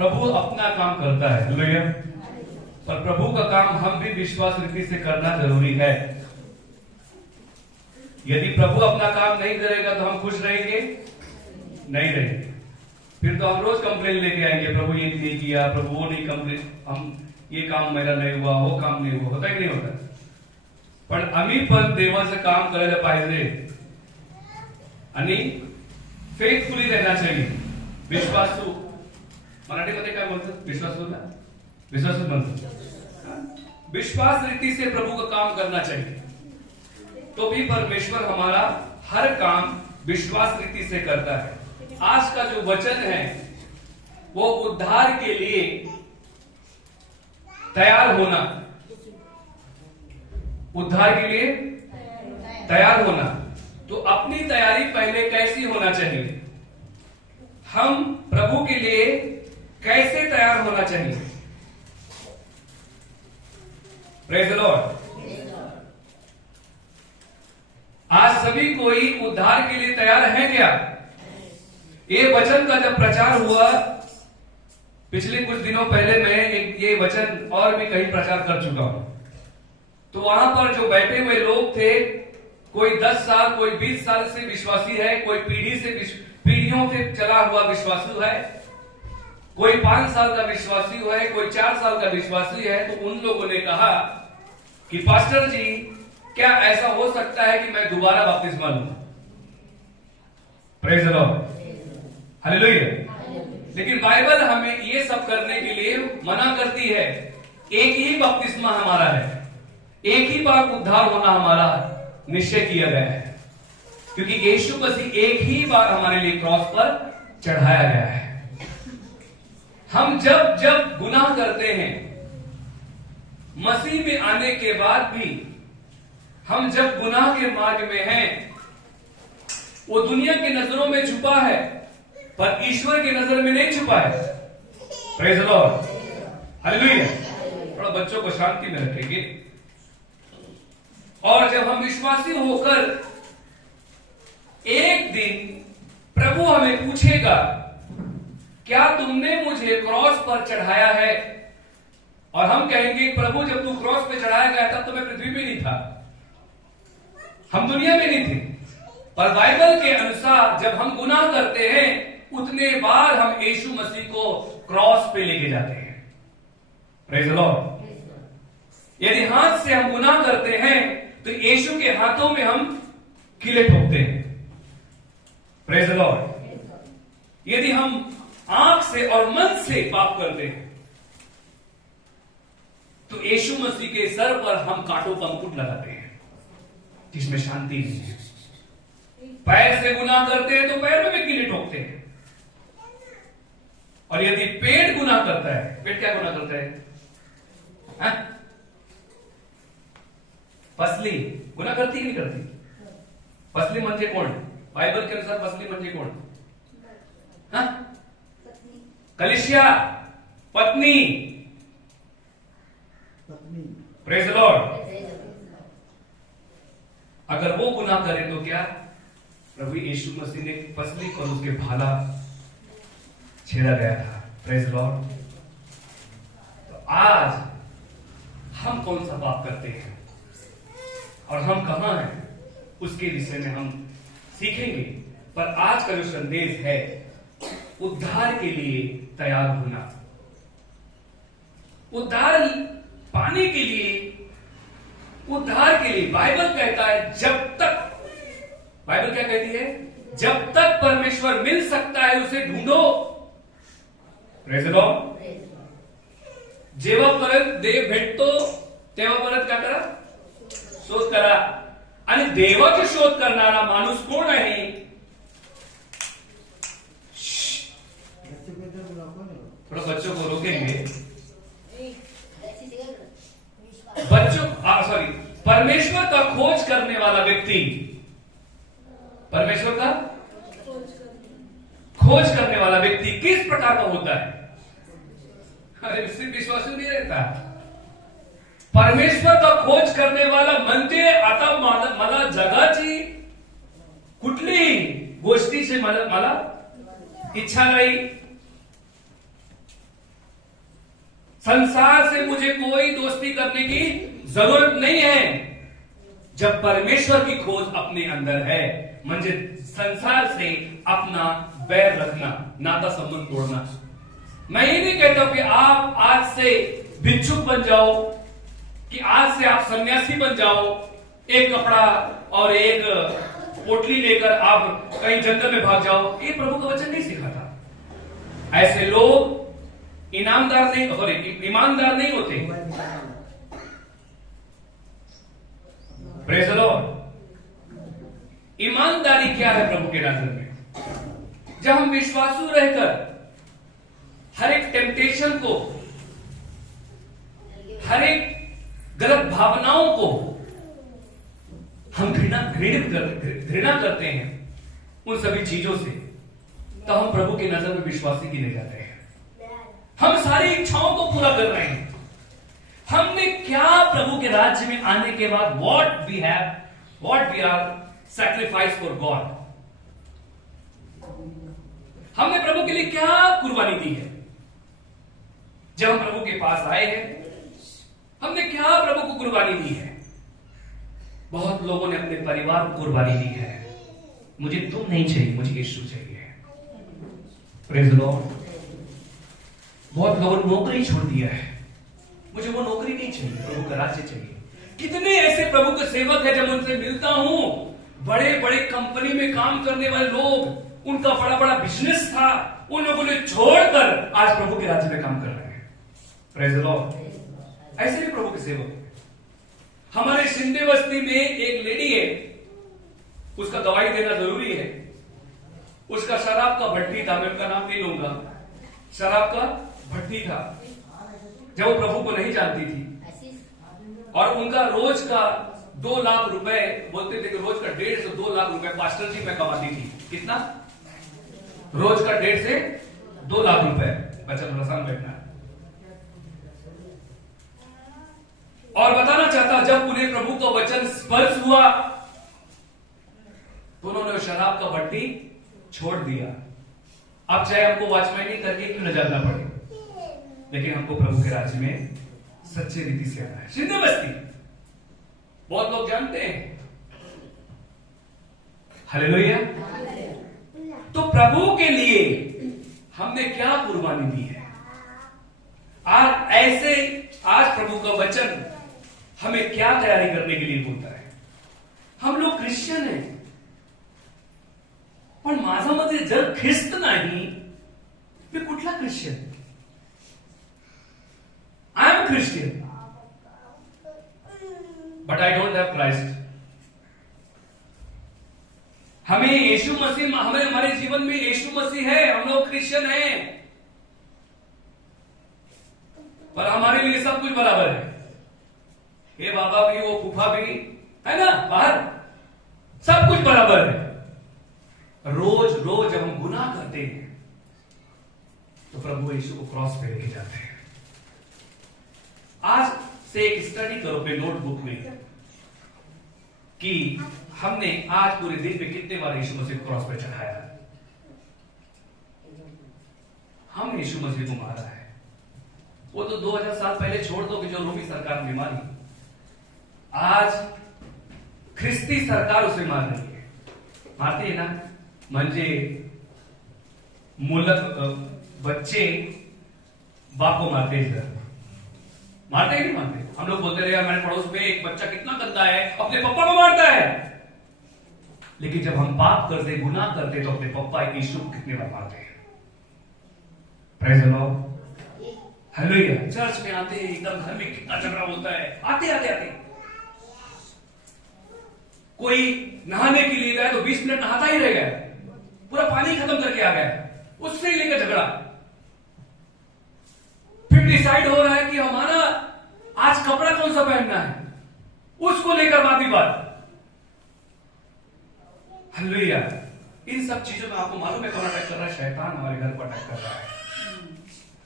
प्रभु अपना काम करता है, हालेलुया। पर प्रभु का काम हम भी विश्वास रीति से करना जरूरी है। यदि प्रभु अपना काम नहीं करेगा तो हम खुश रहेंगे? नहीं रहेंगे। फिर तो हम रोज कंप्लेन लेके आएंगे, प्रभु ये नहीं किया, प्रभु वो नहीं कंप्लेन, हम ये काम मेरा नहीं हुआ, वो काम नहीं हुआ। होता कि नहीं होता? पण आम्ही पण देवाचं काम करायला पाहिजे आणि फेथफुली रहना चाहिए। विश्वासू, मराठीमध्ये काय बोलतात? विश्वासू ना, विश्वासू म्हणतात। विश्वास रीति से प्रभु का काम करना चाहिए, तो भी परमेश्वर हमारा हर काम विश्वास रीति से करता है। आज का जो वचन है वो उद्धार के लिए तैयार होना, उद्धार के लिए तैयार होना। तो अपनी तैयारी पहले कैसी होना चाहिए? हम प्रभु के लिए कैसे तैयार होना चाहिए? Praise the Lord. आज सभी कोई उद्धार के लिए तैयार है क्या? ये वचन का जब प्रचार हुआ पिछले कुछ दिनों पहले, मैं ये वचन और भी कहीं प्रचार कर चुका हूं, तो वहां पर जो बैठे हुए लोग थे, कोई 10 साल, कोई 20 साल से विश्वासी है, कोई पीढ़ियों से चला हुआ विश्वासी है, कोई 5 साल का विश्वासी है, कोई 4 साल का विश्वासी है। तो उन लोगों ने कहा कि पास्टर जी, क्या ऐसा हो सकता है कि मैं दोबारा बपतिस्मा लूं? Praise the Lord, hallelujah. लेकिन बाइबल हमें ये सब करने के लिए मना करती है। एक ही बपतिस्मा हमारा है, एक ही बार उद्धार होना हमारा निश्चय किया गया है, क्योंकि यीशु मसीह एक ही बार हमारे लिए क्रॉस पर चढ़ाया गया है। हम जब जब गुनाह करते हैं, मसीह में आने के बाद भी हम जब गुनाह के मार्ग में हैं, वो दुनिया की नजरों में छुपा है, पर ईश्वर की नजर में नहीं छुपा है। Praise the Lord, hallelujah. थोड़ा बच्चों को शांति में रखेंगे। और जब हम विश्वासी होकर एक दिन प्रभु हमें पूछेगा, क्या तुमने मुझे क्रॉस पर चढ़ाया है? और हम कहेंगे, प्रभु जब तू क्रॉस पे चढ़ाया गया तब तो मैं पृथ्वी में नहीं था, हम दुनिया में नहीं थे। पर बाइबल के अनुसार जब हम गुनाह करते हैं, उतने बार हम यीशु मसीह को क्रॉस पे लेके जाते हैं। Praise the Lord. यदि हाथ से हम गुनाह करते हैं तो यीशु के हाथों में हम किले ठोकते हैं। Praise the Lord. यदि हम आंख से और मन से पाप करते हैं तो यीशु मसीह के सर पर हम कांटों का मुकुट लगाते हैं, जिसमें शांति नहीं है। पैर से गुनाह करते हैं तो पैर में भी किले ठोकते हैं। और यदि पेट गुनाह करता है, पेट क्या गुनाह करता है? हा? पसली गुनाह करती की नहीं करती? पसली म्हणजे कोण? बाइबल के अनुसार पसली म्हणजे कोण? हा? कलिसिया, पत्नी। Praise the Lord. अगर वो गुनाह करे तो क्या? प्रभु यीशु मसीह ने पसली पर उसके भाला छेड़ा गया था। Praise the Lord. तो आज हम कौन सा पाप करते हैं और हम कहां हैं, उसके विषय में हम सीखेंगे। पर आज का जो संदेश है, उद्धार के लिए तैयार होना। उद्धार पाने के लिए, उद्धार के लिए बाइबल कहता है, जब तक, बाइबल क्या कहती है? जब तक परमेश्वर मिल सकता है उसे ढूंढो। Praise the Lord. जेव्हा परत देव भेटतो तेव्हा परत काय करा? शोध करा। आणि देवाचा शोध करणारा माणूस कोण आहे? थोड़ा बच्चों को रोकेंगे। परमेश्वर का खोज करने वाला व्यक्ति, परमेश्वर का खोज करने वाला व्यक्ति किस प्रकार का होता है? अरे सिर्फ विश्वासी नहीं रहता। परमेश्वर का खोज करने वाला म्हणते, आता मला जगाची कुठलीही गोष्टीची मला इच्छा नाही, संसार से मुझे कोई दोस्ती करने की जरूरत नहीं है। जब परमेश्वर की खोज अपने अंदर है, मुझे संसार से अपना बैर रखना, नाता संबंध तोड़ना। मैं ये नहीं कहता हूं कि आप आज से भिक्षुक बन जाओ, कि आज से आप सन्यासी बन जाओ, एक कपड़ा और एक पोटली लेकर आप कहीं जंगल में भाग जाओ। ये प्रभु का वचन नहीं सिखाता। ऐसे लोग ईमानदार नहीं होते। Praise the Lord. ईमानदारी क्या है प्रभु के नजर में? जब हम विश्वासु रहकर हर एक टेम्पटेशन को, हर एक गलत भावनाओं को हम घृणा करते हैं, उन सभी चीजों से, तो हम प्रभु की नजर में विश्वासी गिने जाते हैं। हम सारी इच्छाओं को पूरा कर रहे हैं। हमने क्या प्रभु के राज्य में आने के बाद what we are sacrifice for God, हमने प्रभु के लिए क्या कुर्बानी दी है? जब हम प्रभु के पास आए हैं, हमने क्या प्रभु को कुर्बानी दी है? बहुत लोगों ने अपने परिवार को कुर्बानी दी है। मुझे तुम नहीं चाहिए, मुझे यीशु चाहिए। Praise the Lord. बहुत लोगों ने नौकरी छोड़ दिया है, मुझे वो नौकरी नहीं चाहिए, प्रभु का राज्य चाहिए। कितने ऐसे प्रभु के सेवक हैं, जब उनसे मिलता हूं, बड़े बड़े कंपनी में काम करने वाले लोग, उनका बड़ा बड़ा बिजनेस था, उन लोगों ने छोड़कर आज प्रभु के राज्य में काम कर रहे हैं। Praise the Lord. ऐसे भी प्रभु के सेवक हैं। हमारे शिंदे बस्ती में एक लेडी है, उसका दवाई देना जरूरी है। उसका शराब का भट्टी था, मैं उनका नाम नहीं लूंगा, शराब का भट्टी था। जब वो प्रभु को नहीं जानती थी, और उनका रोज का 2 लाख रुपए, बोलते थे कि रोज का 1.5 से 2 लाख रुपए पास्टर जी में कमाती थी। कितना? रोज का 1.5 से 2 लाख रुपए। बच्चा थोड़ा सा बैठना। और बताना चाहता, जब उन्हें प्रभु का वचन स्पर्श हुआ तो उन्होंने शराब का भट्टी छोड़ दिया। अब चाहे हमको वॉचमैनी करके क्यों न जाना पड़े, लेकिन हमको प्रभु के राज्य में सच्चे रीति से आना है। शिंदे बस्ती बहुत लोग जानते हैं। हालेलुया। तो प्रभु के लिए हमने क्या कुर्बानी दी है? आज प्रभु का वचन हमें क्या तैयारी करने के लिए बोलता है? हम लोग क्रिश्चियन हैं, पण माझ्यामध्ये जर ख्रिस्त नाही, मी कुठला Christian? I am Christian, but I don't have Christ. हमें यीशु मसीह, हमारे जीवन में यीशु मसीह है, हम लोग क्रिश्चियन हैं, पर हमारे लिए सब कुछ बराबर है। ये बाबा भी, वो फूफा भी है ना, बाहर सब कुछ बराबर है। रोज रोज जब हम गुनाह करते हैं तो प्रभु यीशु को क्रॉस पे लेके जाते हैं। आज से एक स्टडी करो अपने नोटबुक में कि हमने आज पूरे दिन में कितने बार यीशु मसीह क्रॉस पे चढ़ाया। हम यीशु मसीह को मारा है। वो तो 2000 साल पहले छोड़ दो कि जो रोमी सरकार ने मारी, आज ख्रिस्ती सरकार उसे मार रही है। मारती है ना, म्हणजे बच्चे बाप को मारते हैं। मारते ही नहीं मारते? हम लोग बोलते रहे हमारे पड़ोस में एक बच्चा कितना गंदा है, अपने पापा को मारता है। लेकिन जब हम पाप करते, गुनाह करते, तो अपने पापा यीशु को कितने बार मारते हैं। Praise the Lord. Hallelujah. Church में आते एकदम घर में कितना झगड़ा होता है, आते कोई नहाने के लिए गया तो 20 मिनट नहाता ही रह गया, पूरा पानी खत्म करके आ गया, उससे ही लेकर झगड़ा। फिर डिसाइड हो रहा है कि हमारा आज कपड़ा कौन सा पहनना है, उसको लेकर वाद-विवाद। हालेलुया। इन सब चीजों में आपको मालूम है कौन अटैक कर रहा है? शैतान हमारे घर पर अटैक कर रहा है।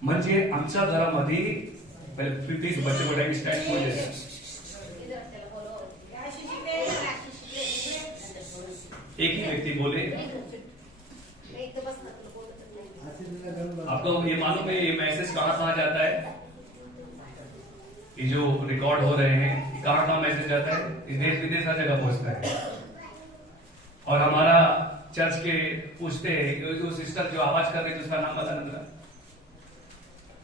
म्हणजे आमच्या घरामध्ये पहिले प्लीज बच्चे को टाइम स्टार्ट हो जाए। एक ही व्यक्ति बोले, आपको ये मालूम है ये मैसेज कहां जाता है? ये जो रिकॉर्ड हो रहे हैं, कहाँ कहाँ मैसेज जाता है, ये देश विदेश हर जगह पहुंचता है। और हमारा चर्च के पूछते हैं, जो सिस्टर जो आवाज कर रही थी उसका नाम बता देना।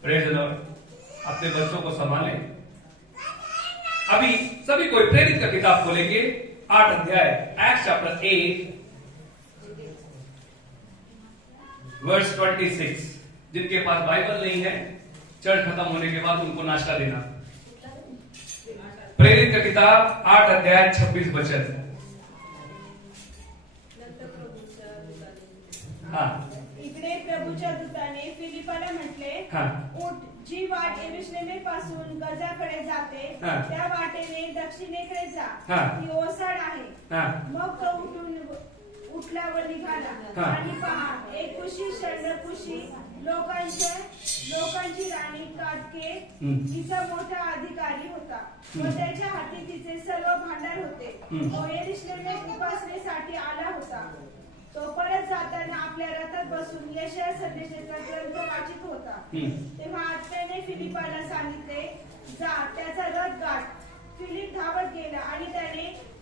Praise the Lord. अपने बच्चों को संभालें। अभी सभी कोई प्रेरित का किताब खोलेंगे, 8 अध्याय, एक्ट्स चैप्टर 8 वर्स 26। जिनके पास बाइबल नहीं है, चर्च खत्म होने के बाद उनको नाश्ता देना। प्रेरित का किताब 8 अध्याय 26 वचन। इकडे प्रभूच्या दूताने फिलिपाला म्हटले, उठ, जी वाट यरूशलेमेपासून गजाकडे जाते त्या वाटेने दक्षिणेकडे जा, ती ओसाड आहे। मग तो उठल्यावर निघाला आणि पहा, एक कुशी शंडकुशी लोकांची राणी काटके तिचा मोठा अधिकारी होता व त्याच्या हाती तिचे सर्व भांडार होते। तो यरूशलेमेत उपासनेसाठी आला होता। तो परत जाताना आपल्या रथात बसून यशाया संदेशाचा ग्रंथ वाचित होता। तेव्हा आत्म्याने फिलिपाला सांगितले, जा, त्याचा रथ गाठ। फिलिप धावत गेला आणि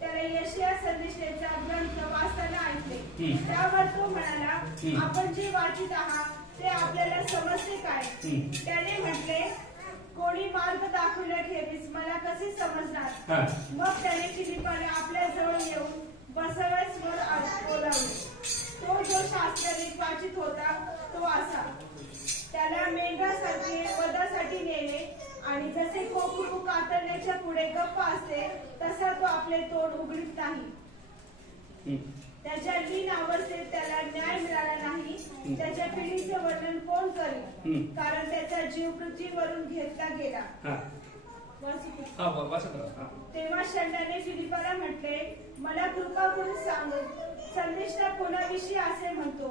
त्याला यशाया संदेशाचा ग्रंथ वाचताना ऐकले। त्यावर तो म्हणाला, आपण जे वाचित आहात ते आपल्याला समजते काय? त्याने म्हटले, कोणी मार्ग दाखवल्याखेरीज मला कसे समजणार? मग त्याने फिलिपाला आपल्या जवळ येऊन बसवण्यास बोलावले। तो जो शास्त्रलेख वाचित होता तो असा, त्याला मेंढरासारखे वधासाठी नेले आणि जसे कोकरू कातरण्याच्या पुढे गप्प असते तसा तो आपले तोंड उघडीत नाही। त्याच्या लीन अवस्थेत त्याला न्याय मिळाला नाही। त्याच्या पिढीचे वर्णन कोण करेल? कारण त्याचा जीव पृथ्वीवरून घेतला गेला। तेव्हा शंडाने फिलिपाला म्हटले, मला कृपा करून सांग, संदेशला कोणाविषयी असे म्हणतो,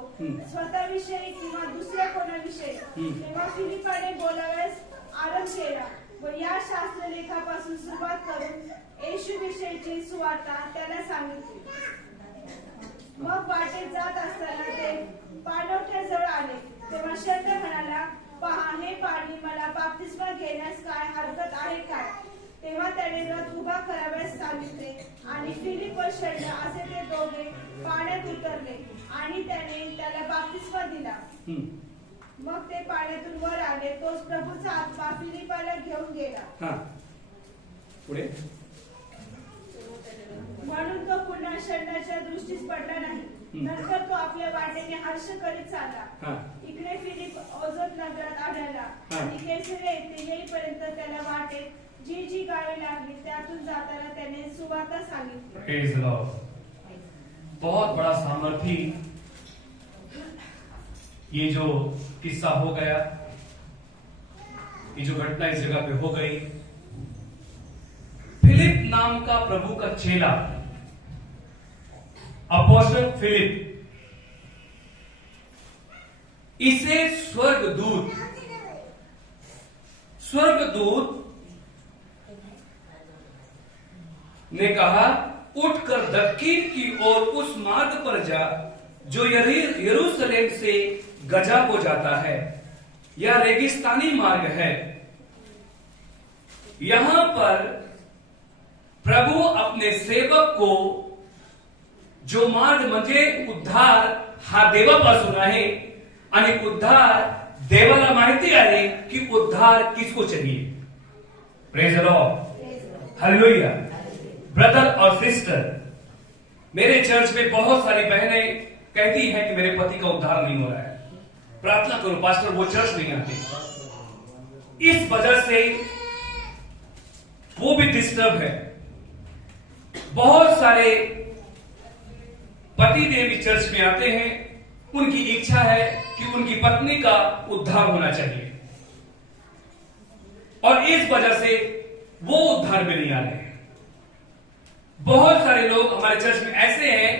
स्वतःविषयी किंवा दुसऱ्या कोणाविषयी? तेव्हा फिलिपाने बोलावयास आरंभ केला व या शास्त्रलेखापासून सुरुवात करून येशू विषयीची सुवार्ता त्याला सांगितली। मग वाटेत जात असताना ते पाणवठ्याजवळ आले। तेव्हा शंड म्हणाला, पहा, हे पाणी मला बाप्तिस्मा घेण्यास काय हरकत आहे काय? तेव्हा त्याने रथ उभा कराव्यास सांगितले आणि फिलिप व शंड असे ते दोघे पाण्यात उतरले आणि त्याला बाप्तिस्मा दिला। मग ते पाण्यातून वर आले। तोच प्रभूचा आत्मा फिलिपाला घेऊन गेला। पुढे म्हणून तो पुन्हा शंडाच्या दृष्टीस पडला नाही। नंतर तो आपल्या वाटेने हर्ष करीत चालला। इकडे फिलिप ओझोत नगरात आढळला आणि कैसरिया येथे येईपर्यंत त्याला वाटेत जी गावे लागली त्यातून जाताना त्याने सुवार्ता सांगितली। Praise the Lord. बहुत बड़ा सामर्थी ये जो किस्सा हो गया, ये जो घटना इस जगह पे हो गई। फिलिप नाम का प्रभु का चेला, अपोस्टल फिलिप, इसे स्वर्गदूत ने कहा, उठकर दक्षिण की ओर उस मार्ग पर जा जो यरूशलेम से गजा को जाता है। यह रेगिस्तानी मार्ग है। यहां पर प्रभु अपने सेवक को जो मार्ग म्हणजे उद्धार हा देवापासून आहे आणि उद्धार देवाला माहिती आहे की उद्धार किसको चाहिए। Praise the Lord, hallelujah. Brother और सिस्टर, मेरे चर्च में बहुत सारी बहनें कहती हैं कि मेरे पति का उद्धार नहीं हो रहा है, प्रार्थना करो पास्टर, वो चर्च नहीं आते। इस वजह से वो भी डिस्टर्ब है। बहुत सारे पति देव चर्च में आते हैं, उनकी इच्छा है कि उनकी पत्नी का उद्धार होना चाहिए और इस वजह से वो उद्धार में नहीं आ रहे हैं। बहुत सारे लोग हमारे चर्च में ऐसे हैं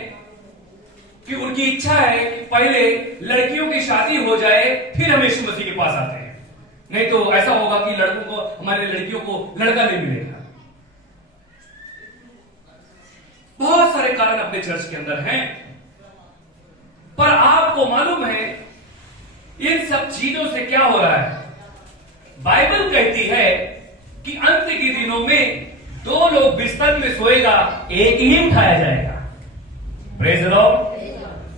कि उनकी इच्छा है कि पहले लड़कियों की शादी हो जाए फिर हम यीशु मसीह के पास आते हैं, नहीं तो ऐसा होगा कि लड़कों को, हमारे लड़कियों को लड़का नहीं मिलेगा। बहुत सारे कारण अपने चर्च के अंदर हैं, पर आपको मालूम है इन सब चीजों से क्या हो रहा है? बाइबल कहती है कि अंत के दिनों में 2 लोग बिस्तर में सोएगा, एक ही उठाया जाएगा। Praise the Lord.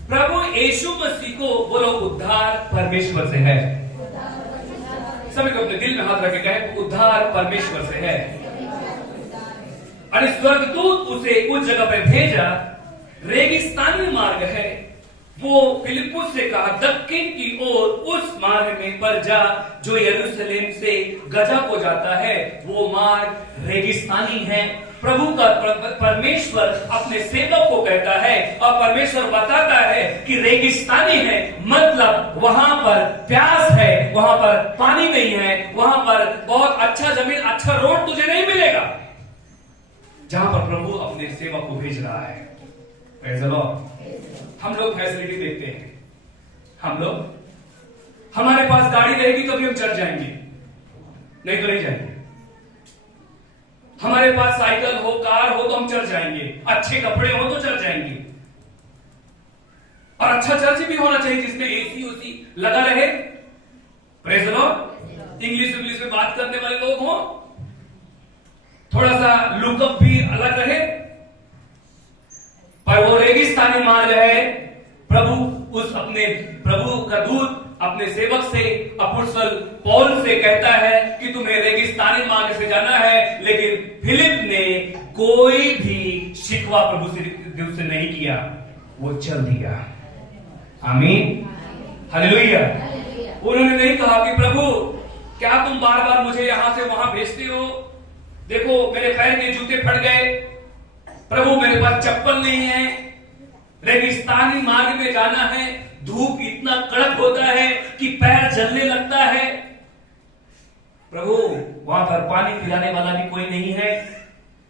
प्रभु यीशु मसीह को बोलो उद्धार परमेश्वर से है। सभी को अपने दिल में हाथ रख के कहे उद्धार परमेश्वर से है। और स्वर्गदूत उसे उस जगह पर भेजा, रेगिस्तानी मार्ग है। वो फिलिप्पुस से कहा दक्षिण की ओर उस मार्ग में पर जा जो यरूशलेम से गजा को जाता है। वो मार्ग रेगिस्तानी है। प्रभु का परमेश्वर अपने सेवक को कहता है और परमेश्वर बताता है कि रेगिस्तानी है, मतलब वहां पर प्यास है, वहां पर पानी नहीं है, वहां पर बहुत अच्छा जमीन, अच्छा रोड तुझे नहीं मिलेगा, जहां पर प्रभु अपने सेवक को भेज रहा है। Praise the Lord. हम लोग फैसिलिटी देखते हैं, हम लोग हमारे पास गाड़ी रहेगी तो भी हम चढ़ जाएंगे, नहीं तो नहीं जाएंगे। हमारे पास साइकिल हो, कार हो तो हम चढ़ जाएंगे, अच्छे कपड़े हो तो चढ़ जाएंगे, और अच्छा चर्च भी होना चाहिए जिसमें एसी उसी लगा रहे। Praise the Lord. इंग्लिश में बात करने वाले लोग हो, थोड़ा सा लुकअप भी अलग रहे। पर वो रेगिस्तानी मार्ग है। प्रभु का दूत अपने सेवक से अपोस्तल पौल से कहता है कि तुम्हें रेगिस्तानी मार्ग से जाना है, लेकिन फिलिप ने कोई भी शिकवा प्रभु से नहीं किया, वो चल दिया। आमीन, हालेलुया। उन्होंने नहीं कहा कि प्रभु क्या तुम बार बार मुझे यहां से वहां भेजते हो, देखो मेरे पैर के जूते फट गए, प्रभु मेरे पास चप्पल नहीं है, रेगिस्तानी मार्ग में जाना है, धूप इतना कड़क होता है कि पैर जलने लगता है, प्रभु वहां पर पानी पिलाने वाला भी कोई नहीं है,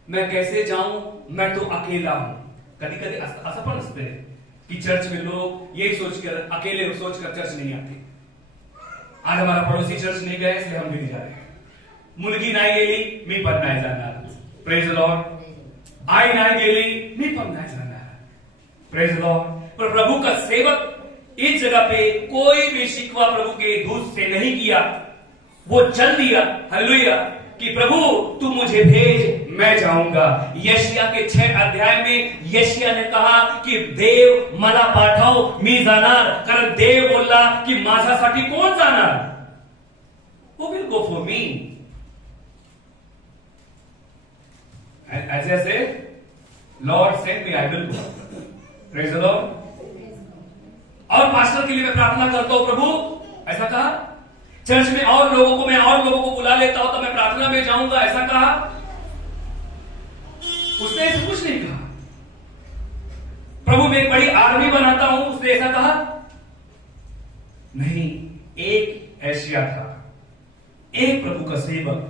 मैं कैसे जाऊं, मैं तो अकेला हूं। कभी कभी असफल हंसते हैं कि चर्च में लोग यही सोचकर, अकेले सोचकर चर्च नहीं आते। आज हमारा पड़ोसी चर्च नहीं गया इसलिए हम भी नहीं जा रहे। मुलगी नाही गेली मी पण नाही जाणार। Praise the Lord. आई नाही गेली मी पण नाही जाणार। Praise the Lord. पर प्रभु का सेवक इस जगह पे कोई भी शिकवा प्रभु के दूत से नहीं किया, वो चल दिया। हालेलुया। कि प्रभु तू मुझे भेज, मैं जाऊंगा। यशिया के 6 अध्याय में यशिया ने कहा कि देव मला पाठव, मी जाणार। कारण देव बोलला की माझ्यासाठी कोण जाणार? Who will go for me? As I say, Lord send me, I will go. Praise the Lord. और पास्टर के लिए मैं प्रार्थना करता हूं, प्रभु ऐसा कहा। चर्च में और लोगों को बुला लेता हूं तो मैं प्रार्थना में जाऊंगा, ऐसा कहा। उसने ऐसा कुछ नहीं कहा। प्रभु मैं एक बड़ी आर्मी बनाता हूं, उसने ऐसा कहा नहीं। एक एशिया था, एक प्रभु का सेवक।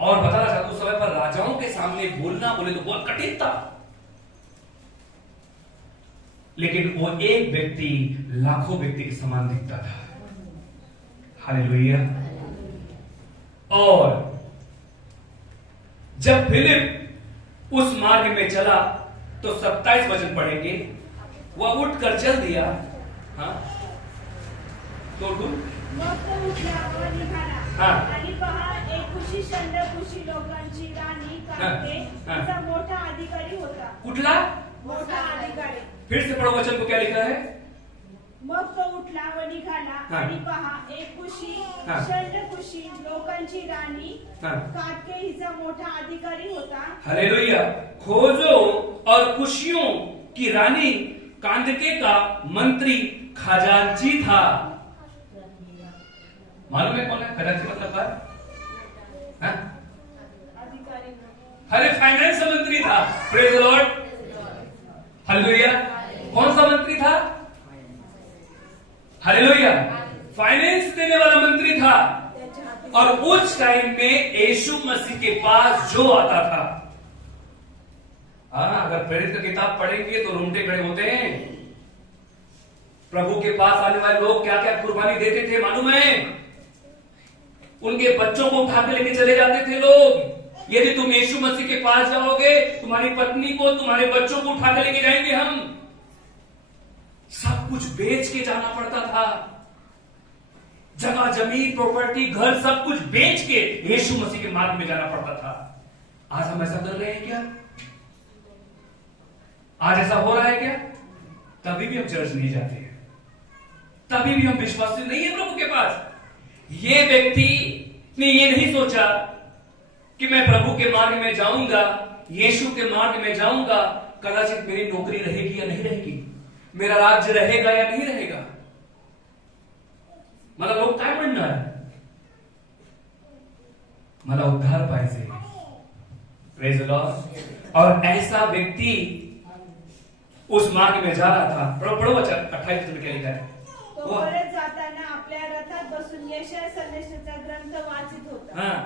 और बताना चाहता हूं, उस समय पर राजाओं के सामने बोलना बोले तो बहुत कठिन था, लेकिन वो एक व्यक्ति लाखों व्यक्ति के समान दिखता था। हालेलुया। और जब फिलिप उस मार्ग में चला तो 27 वचन पढ़ेंगे, वह उठकर चल दिया। हाँ तो मग तो उठला व निघाला आणि पहा एक कुशी लोकांची राणी काके तिचा मोठा अधिकारी होता। कुठला मोठा अधिकारी? फिर से पढ़ो वचन को, क्या लिखा है? मग तो उठला व निघाला आणि पहा एक कुशी लोकांची राणी काके हिचा मोठा अधिकारी होता। हालेलुया। खोजो और कुशियों की रानी कांदके का मंत्री खजांची था। मालूम है कौन है खजांची? मतलब क्या? अधिकारी। अरे फाइनेंस मंत्री था। Praise the Lord. हालेलुया। कौन सा मंत्री था? हालेलुया। फाइनेंस देने वाला मंत्री था। और उस टाइम में यीशु मसीह के पास जो आता था, अगर प्रेरित का किताब पढ़ेंगे तो रोंगटे खड़े होते हैं। प्रभु के पास आने वाले लोग क्या क्या कुर्बानी देते थे मालूम है? उनके बच्चों को उठा के लेके चले जाते थे लोग। यदि तुम यीशु मसीह के पास जाओगे, तुम्हारी पत्नी को, तुम्हारे बच्चों को उठा के लेके जाएंगे हम। सब कुछ बेच के जाना पड़ता था। जगह जमीन प्रॉपर्टी घर सब कुछ बेच के यीशु मसीह के मार्ग में जाना पड़ता था। आज हम ऐसा कर रहे हैं क्या? आज ऐसा हो रहा है क्या? तभी भी हम चर्च नहीं जाते हैं, तभी भी हम विश्वासी नहीं है प्रभु के पास। ये व्यक्ति ने ये नहीं सोचा कि मैं प्रभु के मार्ग में जाऊंगा, यीशु के मार्ग में जाऊंगा, कदाचित मेरी नौकरी रहेगी या नहीं रहेगी, मेरा राज्य रहेगा या नहीं रहेगा, मला लोक काय म्हणणार, मला उद्धार पाहिजे। Praise the Lord. और ऐसा व्यक्ति उस मार्ग में जा रहा था। पढ़ो वचन 28 में क्या लिखा है? तो परत जाताना आपल्या रथात बसून यशाया संदेशाचा ग्रंथ वाचित होता। हां,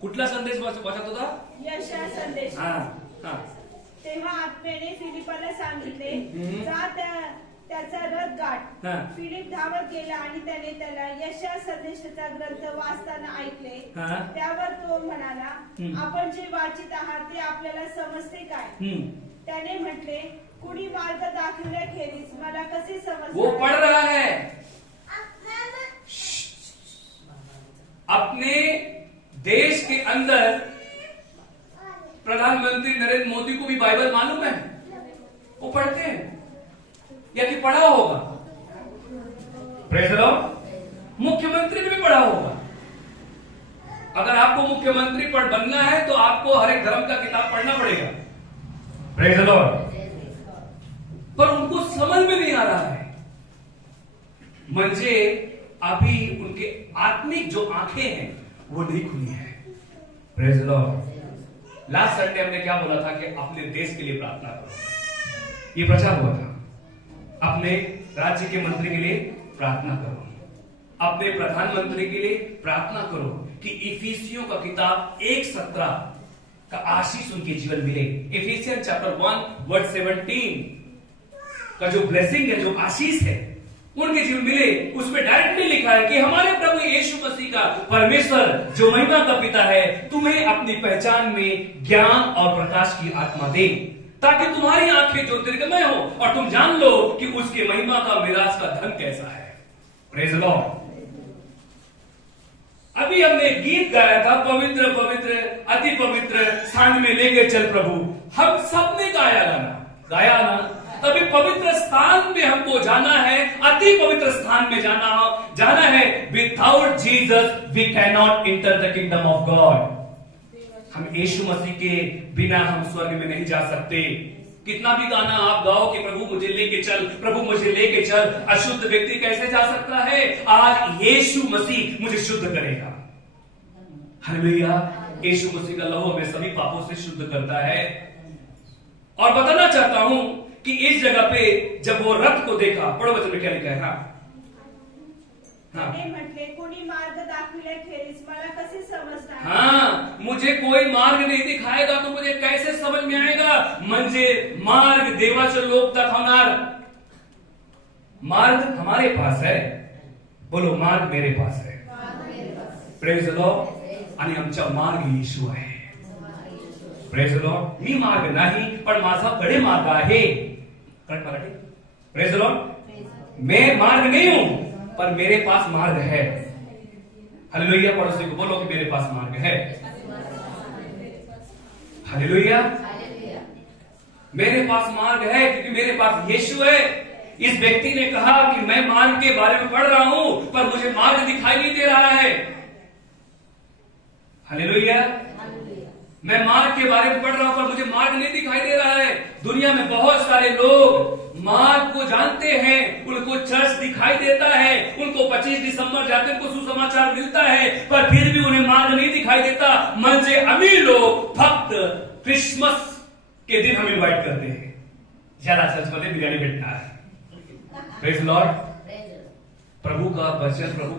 कुठला संदेश वाचत होता? यशाया संदेश। हां। तेव्हा आत्म्याने फिलिपाला सांगितले, जा त्याचा रथ गाठ। फिलिप धावत गेला आणि त्याला यशाया संदेशाचा ग्रंथ वाचताना ऐकले। त्यावर तो म्हणाला, आपण जे वाचित आहात ते आपल्याला समजते काय? त्याने म्हटले, कुणी मार्ग दाखवल्याखेरीज मला कसे समजणार? वो पढ़ रहा है, अपने देश के अंदर प्रधानमंत्री नरेंद्र मोदी को भी बाइबल मालूम है, वो पढ़ते हैं या कि पढ़ा होगा? Praise the Lord. मुख्यमंत्री ने भी पढ़ा होगा। अगर आपको मुख्यमंत्री बनना है तो आपको हर एक धर्म का किताब पढ़ना पड़ेगा। Praise the Lord. पर उनको समझ में नहीं आ रहा है, म्हणजे अभी उनके आत्मिक जो आंखें हैं वो नहीं खुली है। Praise the Lord. Last Sunday हमने क्या बोला था कि अपने देश के लिए प्रार्थना करो, ये प्रचार हुआ था। अपने राज्य के मंत्री के लिए प्रार्थना करो, अपने प्रधानमंत्री के लिए प्रार्थना करो कि इफिसियों का किताब 1:17 का आशीष उनके जीवन मिले। इफिसियन चैप्टर 1:17 का जो ब्लेसिंग है, जो आशीष है, उनके जीवन मिले। उसमें डायरेक्टली लिखा है कि हमारे प्रभु यीशु मसीह का परमेश्वर जो महिमा का पिता है, तुम्हें अपनी पहचान में ज्ञान और प्रकाश की आत्मा दे, ताकि तुम्हारी आंखें ज्योतिर्गमय हो और तुम जान लो कि उसके महिमा का मिरास का धन कैसा है। Praise the Lord. अभी हमने गीत गाया था, पवित्र पवित्र अति पवित्र स्थान में लेके चल प्रभु। हम सबने गाया ना। तभी पवित्र स्थान में हमको जाना है, अति पवित्र स्थान में जाना है। Without Jesus we can not enter the kingdom of God. हम यीशु मसीह के बिना हम स्वर्ग में नहीं जा सकते। कितना भी गाना आप गाओ कि प्रभु मुझे लेके चल, प्रभु मुझे लेके चल, अशुद्ध व्यक्ति कैसे जा सकता है? आज यीशु मसीह मुझे शुद्ध करेगा। हालेलुया। यीशु मसीह का लहू हमें सभी पापों से शुद्ध करता है। और बताना चाहता हूं कि इस जगह पे जब वो रथ को देखा, पढ़ो वचन में क्या लिखा है? म्हटले, कोणी मार्ग दाखविल्याखेरीज मला कसे समजणार? हाँ, मुझे कोई मार्ग नहीं दिखाएगा तो मुझे कैसे समझ में आएगा? म्हणजे मार्ग देवाचे लोक दाखवणार। मार्ग हमारे पास है, बोलो मार्ग मेरे पास है। Praise the Lord. आणि आमचा मार्ग येशू आहे। Praise the Lord. मी मार्ग नाही पण माझ्याकडे मार्ग आहे। Cut Marathi. Praise the Lord. मैं मार्ग नहीं हूं पर मेरे पास मार्ग है। हालेलुया। पड़ोसी को बोलो कि मेरे पास मार्ग है। हालेलुया। मेरे पास मार्ग है क्योंकि मेरे पास यीशु है। इस व्यक्ति ने कहा कि मैं मार्ग के बारे में पढ़ रहा हूं पर मुझे मार्ग दिखाई नहीं दे रहा है। हालेलुया। मैं मार्ग के बारे में पढ़ रहा हूं पर मुझे मार्ग नहीं दिखाई दे रहा है। दुनिया में बहुत सारे लोग मार्ग को जानते हैं, उनको चर्च दिखाई देता है, उनको 25 दिसंबर जाते उनको सुसमाचार मिलता है, पर फिर भी उन्हें मार्ग नहीं दिखाई देता। म्हणजे अमीर लोग फक्त क्रिसमस के दिन हम इन्वाइट करते हैं, ज्यादा चर्च मध्ये बिर्याणी भेटणार है। Praise Lord. प्रभु का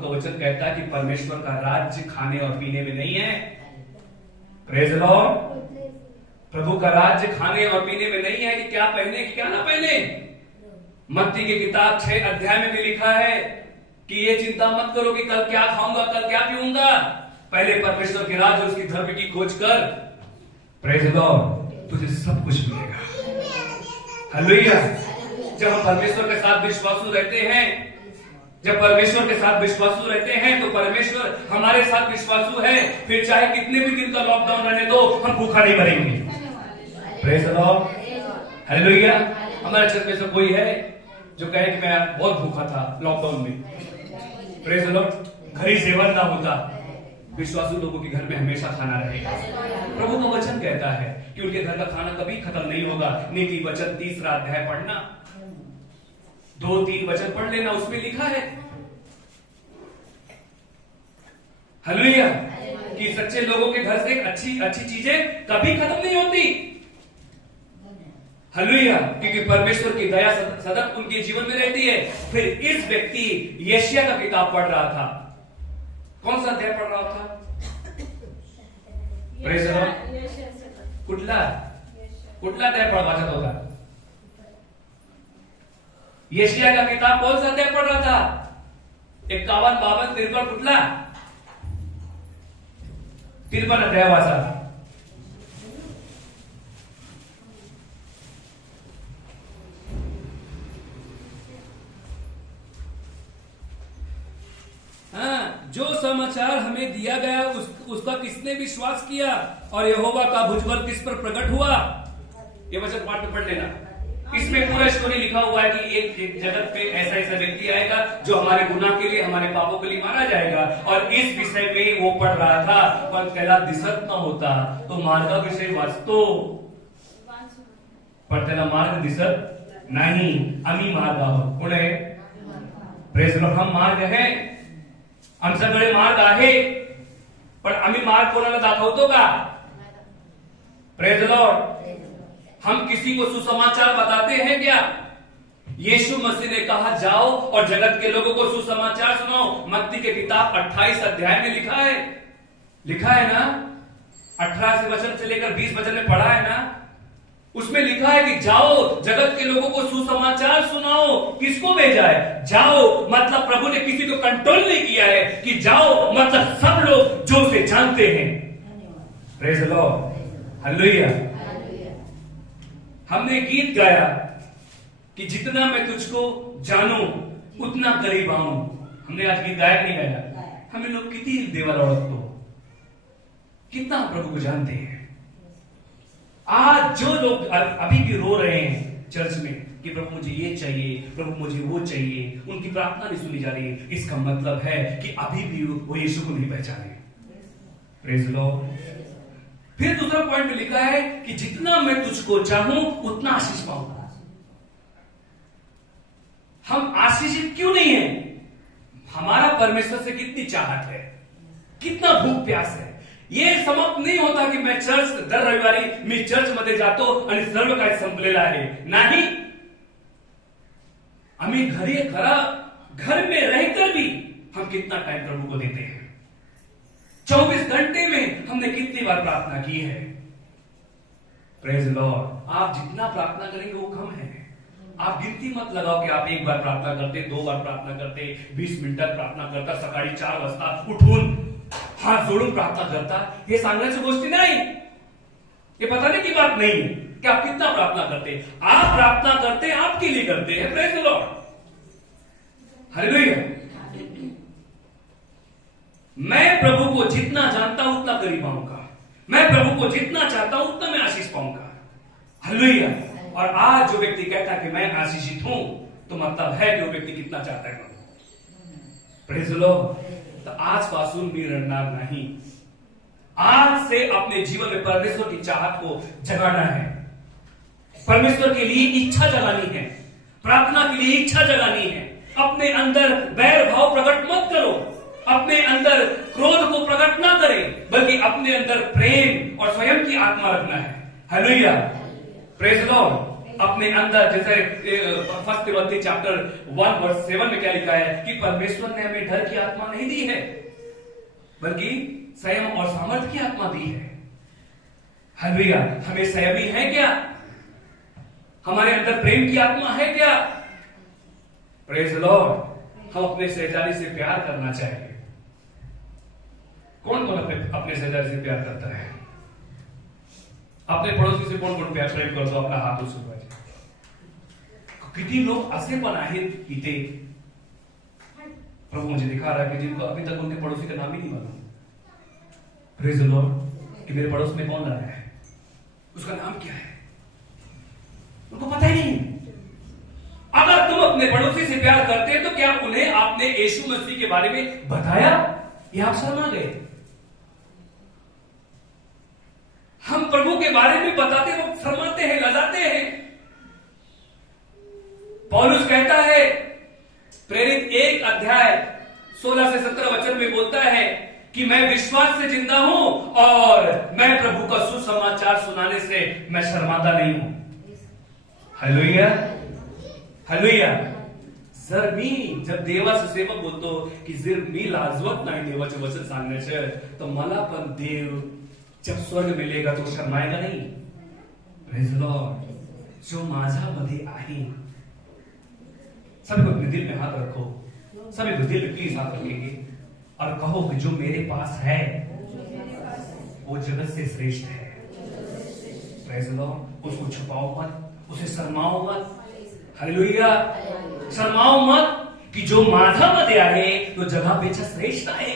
वचन कहता है कि परमेश्वर का राज्य खाने और पीने में नहीं है। Praise Lord. प्रभु का राज्य खाने और पीने में नहीं है कि क्या पहने कि क्या ना पहने। मत्ती की किताब 6 अध्याय में भी लिखा है कि ये चिंता मत करो कि कल क्या खाऊंगा, कल क्या पीऊंगा। पहले परमेश्वर के राज्य और उसकी धर्म की खोज कर। Praise Lord. तुझे सब कुछ मिलेगा। हालेलुया। जब हम परमेश्वर के साथ विश्वासु रहते हैं जब परमेश्वर के साथ विश्वासू रहते हैं तो परमेश्वर हमारे साथ विश्वासू है, फिर चाहे कितने भी दिन का लॉकडाउन रहने दो, हम भूखा नहीं मरेंगे। Praise the Lord, hallelujah. हमारे चर्च में से कोई है जो कहे कि मैं बहुत भूखा था लॉकडाउन में? Praise the Lord. घर ही सेवन ना होता, विश्वासू लोगों के घर में हमेशा खाना रहेगा। प्रभु का वचन कहता है कि उनके घर का खाना कभी खत्म नहीं होगा। नीति वचन 3 अध्याय पढ़ना, 2-3 वचन पढ़ लेना, उसमें लिखा है हालेलुया कि सच्चे लोगों के घर से अच्छी अच्छी चीजें कभी खत्म नहीं होती। हालेलुया, क्योंकि परमेश्वर की दया सतत उनके जीवन में रहती है। फिर इस व्यक्ति यशायाह का किताब पढ़ रहा था। कौन सा अध्याय पढ़ रहा था? Praise the Lord. कुठला अध्याय पढ़ वाचत होता? यशायाह का किताब कौन सा अध्याय पढ़ रहा था? 51, 52, 53 कुठला? 53 अध्याय वाचा। हाँ, जो समाचार हमें दिया गया उसका किसने विश्वास किया और यहोवा का भुजबल किस पर प्रकट हुआ? ये वचन पाठ में पढ़ लेना। इसमें पूरा स्टोरी लिखा हुआ है कि एक जगत पे ऐसा व्यक्ति आएगा जो हमारे गुनाह के लिए, हमारे पापों के लिए मारा जाएगा। और इस विषय में वो पढ़ रहा था, पण त्याला दिसत न होता तो मार्गाविषयी वाचतो, पण त्याला मार्ग दिसत नाही। आम्ही मार्ग आहोत। कोण आहे? Praise the Lord. हम मार्ग है, आमच्याकडे मार्ग आहे, पण आम्ही मार्ग कोणाला दाखवतो का? Praise the Lord. हम किसी को सुसमाचार बताते हैं क्या? यीशु मसीह ने कहा जाओ और जगत के लोगों को सुसमाचार सुनाओ। मत्ती के किताब 28 अध्याय में लिखा है ना, 18 वचन से लेकर 20 वचन में पढ़ा है ना, उसमें लिखा है कि जाओ जगत के लोगों को सुसमाचार सुनाओ। किसको भेजा है? जाओ मतलब प्रभु ने किसी को कंट्रोल नहीं किया है कि जाओ मतलब सब लोग जो उसे जानते हैं। Praise the Lord, hallelujah. हमने गीत गाया कि जितना मैं तुझको जानू उतना करीब आऊं। हमने आज गीत गाया नहीं गाया? हमें लोग कितनी देवाला ओळखतो, कितना प्रभु को जानते हैं। आज जो लोग अभी भी रो रहे हैं चर्च में कि प्रभु मुझे ये चाहिए, प्रभु मुझे वो चाहिए, उनकी प्रार्थना नहीं सुनी जा रही है, इसका मतलब है कि अभी भी वो यीशु को नहीं पहचाने। Praise the Lord. फिर दूसरा पॉइंट में लिखा है कि जितना मैं तुझको चाहूं उतना आशीष पाऊंगा। हम आशीषित क्यों नहीं है? हमारा परमेश्वर से कितनी चाहत है, कितना भूख प्यास है। ये समाप्त नहीं होता कि मैं दर रविवारी मी चर्च मध्ये जातो आणि सर्व काही संपलेलं आहे, नाही। आम्ही घर में रहकर भी हम कितना टाइम प्रभु को देते हैं? 24 घंटे में हमने कितनी बार प्रार्थना की है? Praise the Lord. आप जितना प्रार्थना करेंगे वो कम है। आप गिनती मत लगाओ कि आप 1 बार प्रार्थना करते, 2 बार प्रार्थना करते, 20 मिनिटात प्रार्थना करता, सकाळी 4 वाजता उठून हाथ जोड़ून प्रार्थना करता। ये सांगण्याची गोष्टी नहीं, ये बताने की बात नहीं है कि आप कितना प्रार्थना करते। आप प्रार्थना करते आपके लिए करते हैं। Praise the Lord, hallelujah. मैं प्रभु को जितना जानता हूं उतना करीब आऊंगा। मैं प्रभु को जितना चाहता हूं उतना मैं आशीष पाऊंगा। हालेलुया। और आज जो व्यक्ति कहता है कि मैं आशीषित हूं, तो मतलब है कि वो व्यक्ति कितना चाहता है प्रभु। Praise the Lord. तो आजपासून मी रडणार नहीं। आज से अपने जीवन में परमेश्वर की चाहत को जगाना है, परमेश्वर के लिए इच्छा जगानी है, प्रार्थना के लिए इच्छा जगानी है। अपने अंदर बैर भाव प्रकट मत करो, अपने अंदर क्रोध को प्रकट ना करें, बल्कि अपने अंदर प्रेम और स्वयं की आत्मा रखना है। Hallelujah, praise the Lord. अपने अंदर जैसे 1 तिमोथी चैप्टर 1 वर्स 7 में क्या लिखा है कि परमेश्वर ने हमें डर की आत्मा नहीं दी है, बल्कि संयम और सामर्थ्य की आत्मा दी है। हालेलुया। हमें संयमी है क्या? हमारे अंदर प्रेम की आत्मा है क्या? Praise the Lord. हम अपने सहजारी से प्यार करना चाहिए। कौन कौन अपने सहजारी से प्यार करता है? अपने पड़ोसी से कोण कोण प्रेम करतो? आपला हात उचलवायचा। किती लोक असे पण आहेत इथे प्रभु मुझे दिखा रहा है कि जिनको अभी तक उनके पड़ोसी का नाम ही नहीं मालूम, प्रेज़ द लॉर्ड, कि मेरे पड़ोस में कौन रहा है, उसका नाम क्या है, उनको पता ही नहीं। अगर तुम अपने पड़ोसी से प्यार करते हैं तो क्या उन्हें आपने यीशु मसीह के बारे में बताया या आप शर्मा गए? हम प्रभु के बारे में बताते वक्त शर्माते हैं, लजाते हैं। पौलुस कहता है, प्रेरित 1 अध्याय 16 से 17 वचन में बोलता है कि मैं विश्वास से जिंदा हूं और मैं प्रभु का सुसमाचार सुनाने से मैं शर्माता नहीं हूं। Hallelujah, hallelujah. जर मी जब देवाचं सेवक बोलतो की जर मी लाजवत नाही देवाचे वचन सांगण्याचे, तो मला पण देव जब स्वर्ग मिलेगा तो शर्माएगा नहीं। Praise the Lord. जो माझ्यामध्ये आहे, सभी को अपने दिल में हाथ रखो, सभी को दिल में प्लीज हाथ रखेंगे और कहो कि जो मेरे पास है वो जगत से श्रेष्ठ है। Praise the Lord. उसको छुपाओ मत, उसे शर्माओ मत। हालेलुया। शर्माओ मत की जो माझ्यामध्ये आहे तो जगापेक्षा श्रेष्ठ आहे।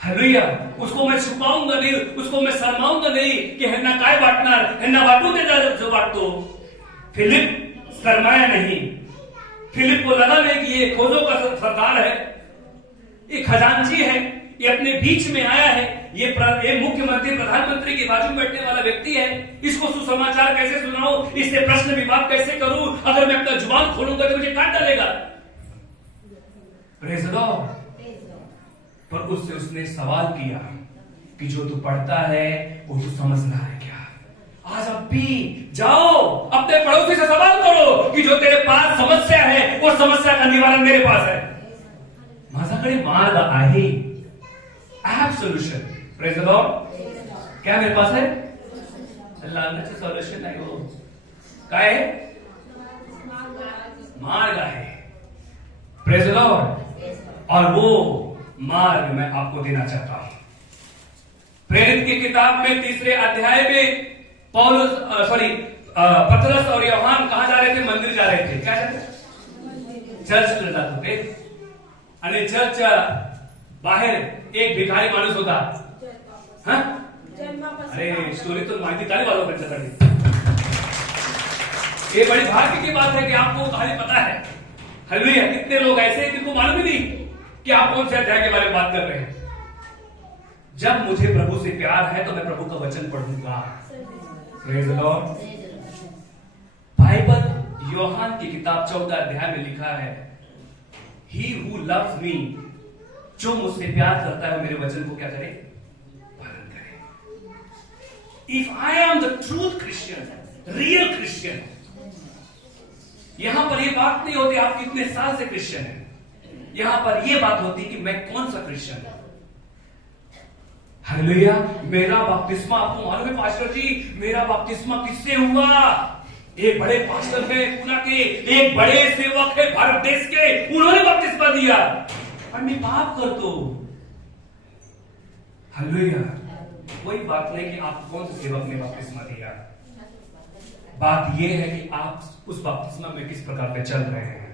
हालेलुया। उसको मैं छुपाऊंगा नहीं, उसको मैं शर्माऊंगा नहीं कि ह्यांना काय वाटणार, ह्यांना वाटू दे जो वाटतो। फिलिप शर्माया नहीं। फिलिप को लगा नहीं कि ये खोजों का सरदार है, ये खजांची है, ये अपने बीच में आया है, ये मुख्यमंत्री प्रधानमंत्री के बाजू में बैठने वाला व्यक्ति है, इसको सुसमाचार कैसे सुनाऊं, इससे प्रश्न विभाग कैसे करूं, अगर मैं अपना जुबान खोलूंगा तो मुझे काट डालेगा। Praise the Lord. पर उससे उसने सवाल किया कि जो तू पढ़ता है वो तू समझ रहा है क्या? आज अब भी जाओ अपने पड़ोसी से सवाल करो कि जो तेरे पास समस्या है वो समस्या का निवारण मेरे पास है। माझ्याकडे मार्ग आहे, I have solution. Praise the Lord. क्या मेरे पास है? लागण्याचं सॉल्यूशन नाही हो, काय आहे? मार्ग आहे। Praise the Lord. और वो मार्ग मैं आपको देना चाहता हूं। प्रेरित की किताब में 3 अध्याय में पौलुस पतरस और यूहन्ना कहां जा रहे थे? मंदिर जा रहे थे। क्या जा रहे थे? चर्च में जात होते आणि चर्चच्या बाहेर एक भिकारी माणूस होता। हाँ? अरे स्टोरी तो माहिती काली वालों त्यांच्यासाठी। ये बड़ी भाग्य की बात है कि आपको कहानी पता है। हालेलुया। कितने लोग ऐसे हैं जिनको मालूम ही नहीं कि आप कौन से अध्याय के बारे में बात कर रहे हैं। जब मुझे प्रभु से प्यार है तो मैं प्रभु का वचन पढ़ूंगा। Praise the Lord. बाइबल यूहन्ना की किताब 14 अध्याय में लिखा है, ही हु लव्स मी, जो मुझसे प्यार करता है मेरे वचन को क्या करे? पालन करे। If I am the truth Christian, real Christian, यहां पर यह बात नहीं होती आप कितने साल से क्रिश्चियन है, यहां पर यह बात होती कि मैं कौन सा क्रिश्चियन हूं। हालेलुया। मेरा बपतिस्मा आपको मालूम है पास्टर जी, मेरा बपतिस्मा किससे हुआ? एक बड़े पास्टर है पुणे के, एक बड़े सेवक है भारत देश के, उन्होंने बपतिस्मा दिया और मैं पाप करतो। हालेलुया। कोई बात नहीं कि आप कौन से सेवक ने बपतिस्मा दिया, बात यह है कि आप उस बपतिस्मा में किस प्रकार पे चल रहे हैं,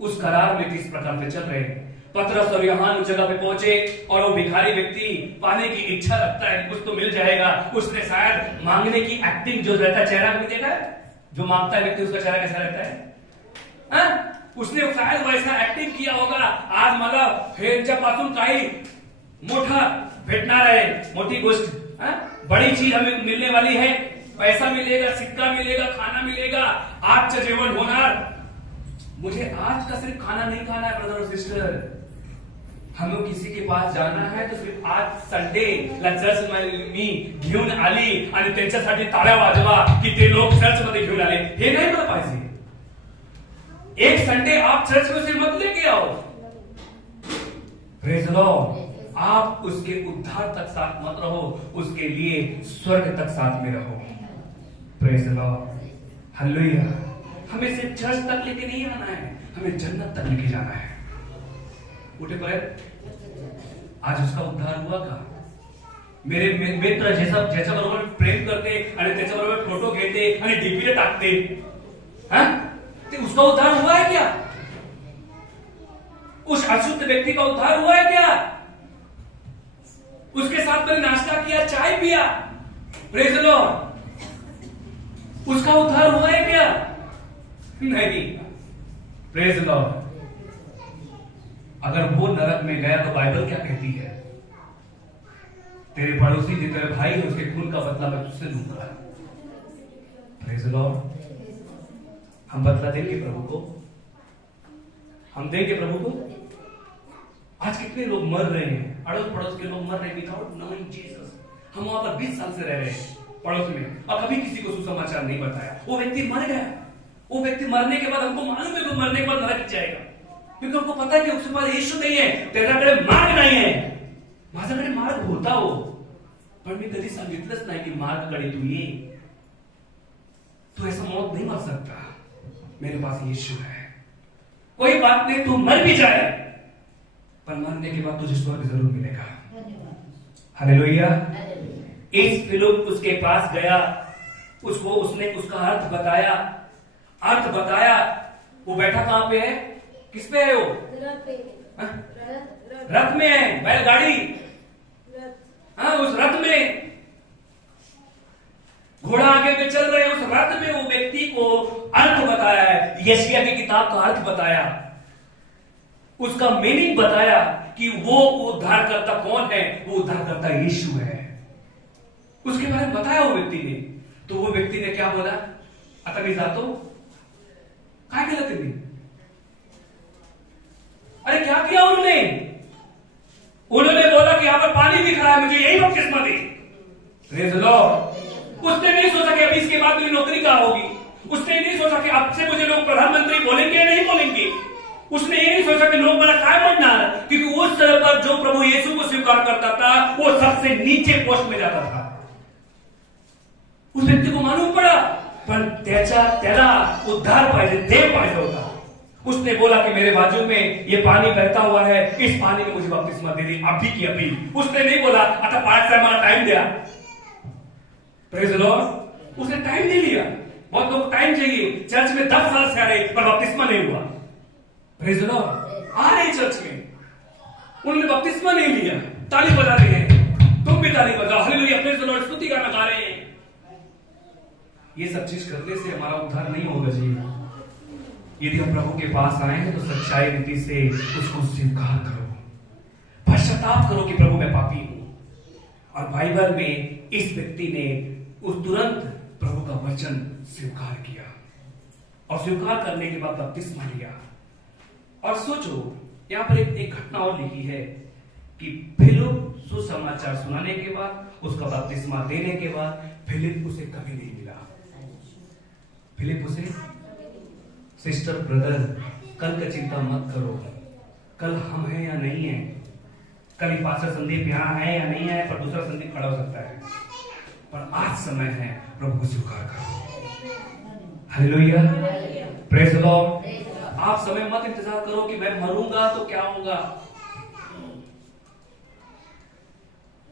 उस करार में किस प्रकार पे चल रहे हैं। पतरस और यूहन्ना उस जगह पे पहुंचे और वो भिखारी व्यक्ति पाने की इच्छा रखता है, कुछ तो मिल जाएगा। उसने शायद मांगने की एक्टिंग जो रहता है, चेहरा भी देखा है, जो मांगता है व्यक्ति उसका चेहरा कैसा रहता है? उसने शायद वैसा एक्टिंग किया होगा, आज मला ह्यांच्यापासून काही मोठा भेटणार आहे, मोठी गोष्ट, बड़ी चीज हमें मिलने वाली है, पैसा मिलेगा, सिक्का मिलेगा, खाना मिलेगा, आजचं जेवण होणार। मुझे आज का सिर्फ खाना नहीं खाना है ब्रदर और सिस्टर, हमें किसी के पास जाना है तो सिर्फ आज संडे ला चर्च मी घेऊन आली आणि त्यांच्यासाठी टाळ्या वाजवा की ते लोक चर्च मध्ये घेऊन आले, हे नहीं मला पाहिजे। एक संडे आप चर्च में से मत लेके आओ। Praise the Lord. आप उसके उद्धार तक साथ मत रहो, उसके लिए स्वर्ग तक साथ में रहो। Praise the Lord. हालेलुया। हमें सिर्फ चर्च तक लेके नहीं आना है, हमें जन्नत तक लेके जाना है। उठे पर आज उसका उद्धार हुआ का? मेरे मित्र ज्याच्याबरोबर प्रेम करते आणि त्याच्याबरोबर फोटो घेते आणि डीपीला टाकते, ते उसका उद्धार हुआ है क्या? उस अशुद्ध व्यक्ति का उद्धार हुआ है क्या? उसके साथ मैंने नाश्ता किया, चाय पिया, प्रेज द लॉर्ड, उसका उद्धार हुआ है क्या? नहीं, प्रेज द लॉर्ड। अगर वो नरक में गया तो बाइबल क्या कहती है? तेरे पड़ोसी जो तेरे भाई है उसके खून का बदला मैं तुझसे लूंगा। Praise the Lord. हम बदला देंगे प्रभु को, हम देंगे प्रभु को। आज कितने लोग मर रहे हैं, अड़ोस पड़ोस के लोग मर रहे हैं विदाउट नोइंग जीसस। हम वहां पर 20 साल से रह रहे हैं पड़ोस में और कभी किसी को सुसमाचार नहीं बताया। वो व्यक्ति मर गया, वो व्यक्ति मरने के बाद हमको मालूम है कि मरने के बाद नरक जाएगा, क्योंकि हमको पता है कि उसके पास यीशु नहीं है, त्याच्याकडे मार्ग नाही आहे। माझ्याकडे मार्ग होता हो, पण मी कधी सांगितलंच नाही की मार्गाकडे तू ये, तू ऐसा मौत नहीं मर सकता, मेरे पास यीशु है। कोई बात नहीं, तू मर भी जाए पर मरने के बाद तुझे स्वर्ग जरूर मिलेगा। हालेलुया। इस फिलिप उसके पास गया, उसको उसने उसका अर्थ बताया, अर्थ बताया। वो बैठा कहां पे है? किस पे है वो? रथ में है, बैलगाड़ी, हाँ उस रथ में घोड़ा आगे में चल रहे, उस रथ में वो व्यक्ति को अर्थ बताया है, यशायाह की किताब का अर्थ बताया, उसका मीनिंग बताया कि वो उद्धारकर्ता कौन है, वो उद्धारकर्ता यीशु है। उसके बारे में बताया वो व्यक्ति ने। तो वो व्यक्ति ने क्या बोला? आता मी जातो, काय केलं त्यांनी? अरे क्या किया उन्होंने? उन्होंने बोला कि यहां पर पानी दिख रहा है, मुझे यही बपतिस्मा दे। Praise the Lord. उसने नहीं सोचा कि अभी इसके बाद मेरी नौकरी कहां होगी, उसने नहीं सोचा कि अब से मुझे लोग प्रधानमंत्री बोलेंगे या नहीं बोलेंगे, उसने ये नहीं सोचा कि लोग मला काय म्हणणार, क्योंकि उस समय पर जो प्रभु यीशु को स्वीकार करता था वो सबसे नीचे पोस्ट में जाता था। उस व्यक्ति को मालूम पड़ा, पण त्याला उद्धार पाहिजे, देव पाहिजे होता। उसने बोला कि मेरे बाजू में ये पानी बहता हुआ है, इस पानी में मुझे बपतिस्मा दे दी अभी की अभी। उसने नहीं बोला आता 5 साल मला टाइम दिया। Praise the Lord. उसने टाइम नहीं लिया। बहुत लोग टाइम चाहिए, चर्च में 10 साल से आ रहे पर बपतिस्मा नहीं हुआ। Praise the Lord. आ रहे चर्च में, उन्होंने बपतिस्मा नहीं लिया। ताली बजा रहे हैं, तुम भी ताली बजाओ, हालेलुया, प्रेज द लॉर्ड, स्तुति गाना गा रहे हैं। ये सब चीज करने से हमारा उद्धार नहीं होगा जी। यदि हम प्रभु के पास आए हैं तो सच्चाई रीति से उसको स्वीकार करो, पश्चाताप करो कि प्रभु मैं पापी हूं। और बाइबल में इस व्यक्ति ने उस तुरंत प्रभु का वचन स्वीकार किया और स्वीकार करने के बाद बपतिस्मा लिया। और सोचो, यहां पर एक घटना और लिखी है कि फिलिप सुसमाचार सुनाने के बाद, उसका बपतिस्मा देने के बाद फिलिप उसे कभी नहीं मिला। फिलिप उसे, सिस्टर ब्रदर, कल का चिंता मत करो, कल हम हैं या नहीं है, कल पास्टर संदीप यहां है या नहीं है, पर दूसरा संदीप खड़ा हो सकता है, पर आज समय है प्रभु को स्वीकार करो। Hallelujah, praise the Lord. आप समय मत इंतजार करो कि मैं मरूंगा तो क्या होगा,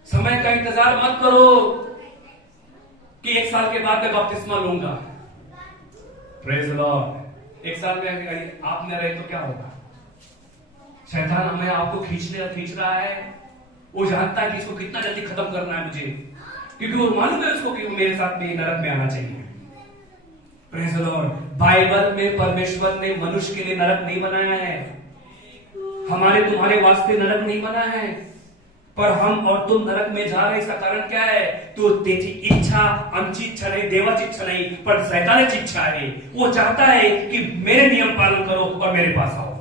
समय का इंतजार मत करो कि 1 साल के बाद मैं बपतिस्मा लूंगा। Praise the Lord. 1 साल में आप न रहे तो क्या होगा? शैतान हमें आपको खींच रहा है। वो जानता है कि इसको कितना जल्दी खत्म करना है मुझे, क्योंकि वो मालूम है उसको कि वो मेरे साथ में नरक में आना चाहिए। Praise the Lord. बाइबल में परमेश्वर ने मनुष्य के लिए नरक नहीं बनाया है, हमारे तुम्हारे वास्ते नरक नहीं बना है, पर हम और तुम नरक में जा रहे। इसका कारण क्या है? तो तेरी इच्छा, आमची इच्छा नहीं, देवाची इच्छा नहीं, पर शैतानाची इच्छा है। वो चाहता है कि मेरे नियम पालन करो और मेरे पास आओ।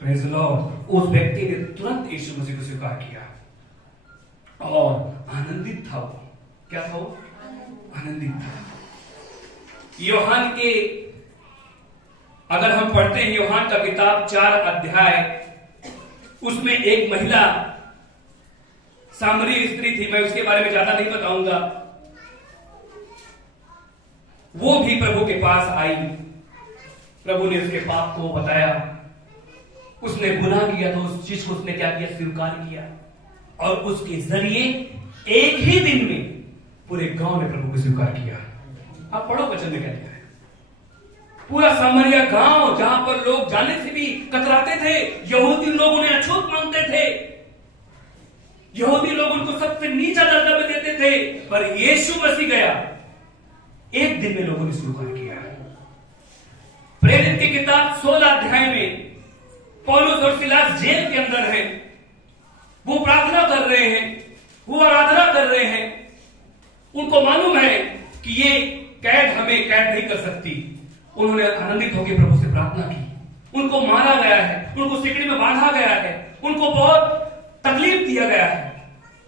Praise the Lord. उस व्यक्ति ने तुरंत यीशु मसीह को स्वीकार किया और आनंदित था। वो क्या था? वो आनंदित था। यूहन्ना के, अगर हम पढ़ते हैं यूहन्ना का किताब 4 अध्याय, उसमें एक महिला सामरी स्त्री थी, मैं उसके बारे में ज्यादा नहीं बताऊंगा। वो भी प्रभु के पास आई, प्रभु ने उसके पाप को बताया, उसने गुनाह किया तो उस चीज को उसने क्या किया? स्वीकार किया। और उसके जरिए एक ही दिन में पूरे गांव ने प्रभु को स्वीकार किया। आप पढ़ो वचन में क्या लिखा है, पूरा सामरिया गांव जहां पर लोग जाने से भी कतराते थे, यहूदी लोग उन्हें अछूत मानते थे, यहूदी लोग उनको सबसे नीचा दर्जा में देते थे, पर यीशु मसीह गया, एक दिन में लोगों ने स्वीकार किया। प्रेरित की किताब 16 अध्याय में पौलुस और सिलास जेल के अंदर है, वो प्रार्थना कर रहे हैं, वो आराधना कर रहे हैं, उनको मालूम है कि ये कैद हमें कैद नहीं कर सकती। उन्होंने आनंदित होकर प्रभु से प्रार्थना की। उनको मारा गया है, उनको सिकड़ी में बांधा गया है, उनको बहुत तकलीफ दिया गया है,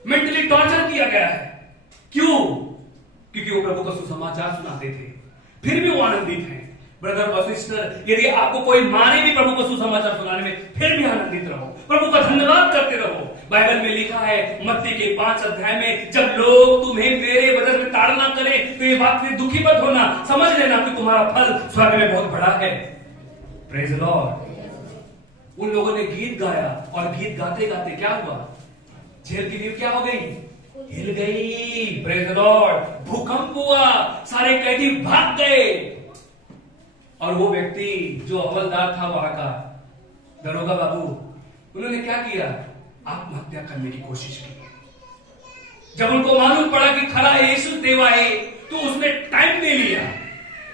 मेंटली टॉर्चर किया गया है। क्यों? क्योंकि वो प्रभु का सुसमाचार सुनाते थे। फिर भी वो आनंदित हैं। ब्रदर और सिस्टर, यदि आपको कोई मारे भी प्रभु को सुसमाचार सुनाने में, फिर भी आनंदित रहो, प्रभु का धन्यवाद करते रहो। बाइबल में लिखा है मत्ती के 5 अध्याय में, जब लोग तुम्हें मेरे वजह में ताड़ना करें तो ये बात से दुखी मत होना, समझ लेना कि तुम्हारा फल स्वर्ग में बहुत बड़ा है। Praise the Lord. उन लोगों ने गीत गाया और गीत गाते गाते क्या हुआ? जेल की नींव क्या हो गई? हिल गई। Praise the Lord. भूकंप हुआ, सारे कैदी भाग गए और वो व्यक्ति जो हवलदार था वहां का, दरोगा बाबू, उन्होंने क्या किया? आत्महत्या करने की कोशिश की। जब उनको मालूम पड़ा कि खरा यीशु देवा है, तो उसने टाइम दे लिया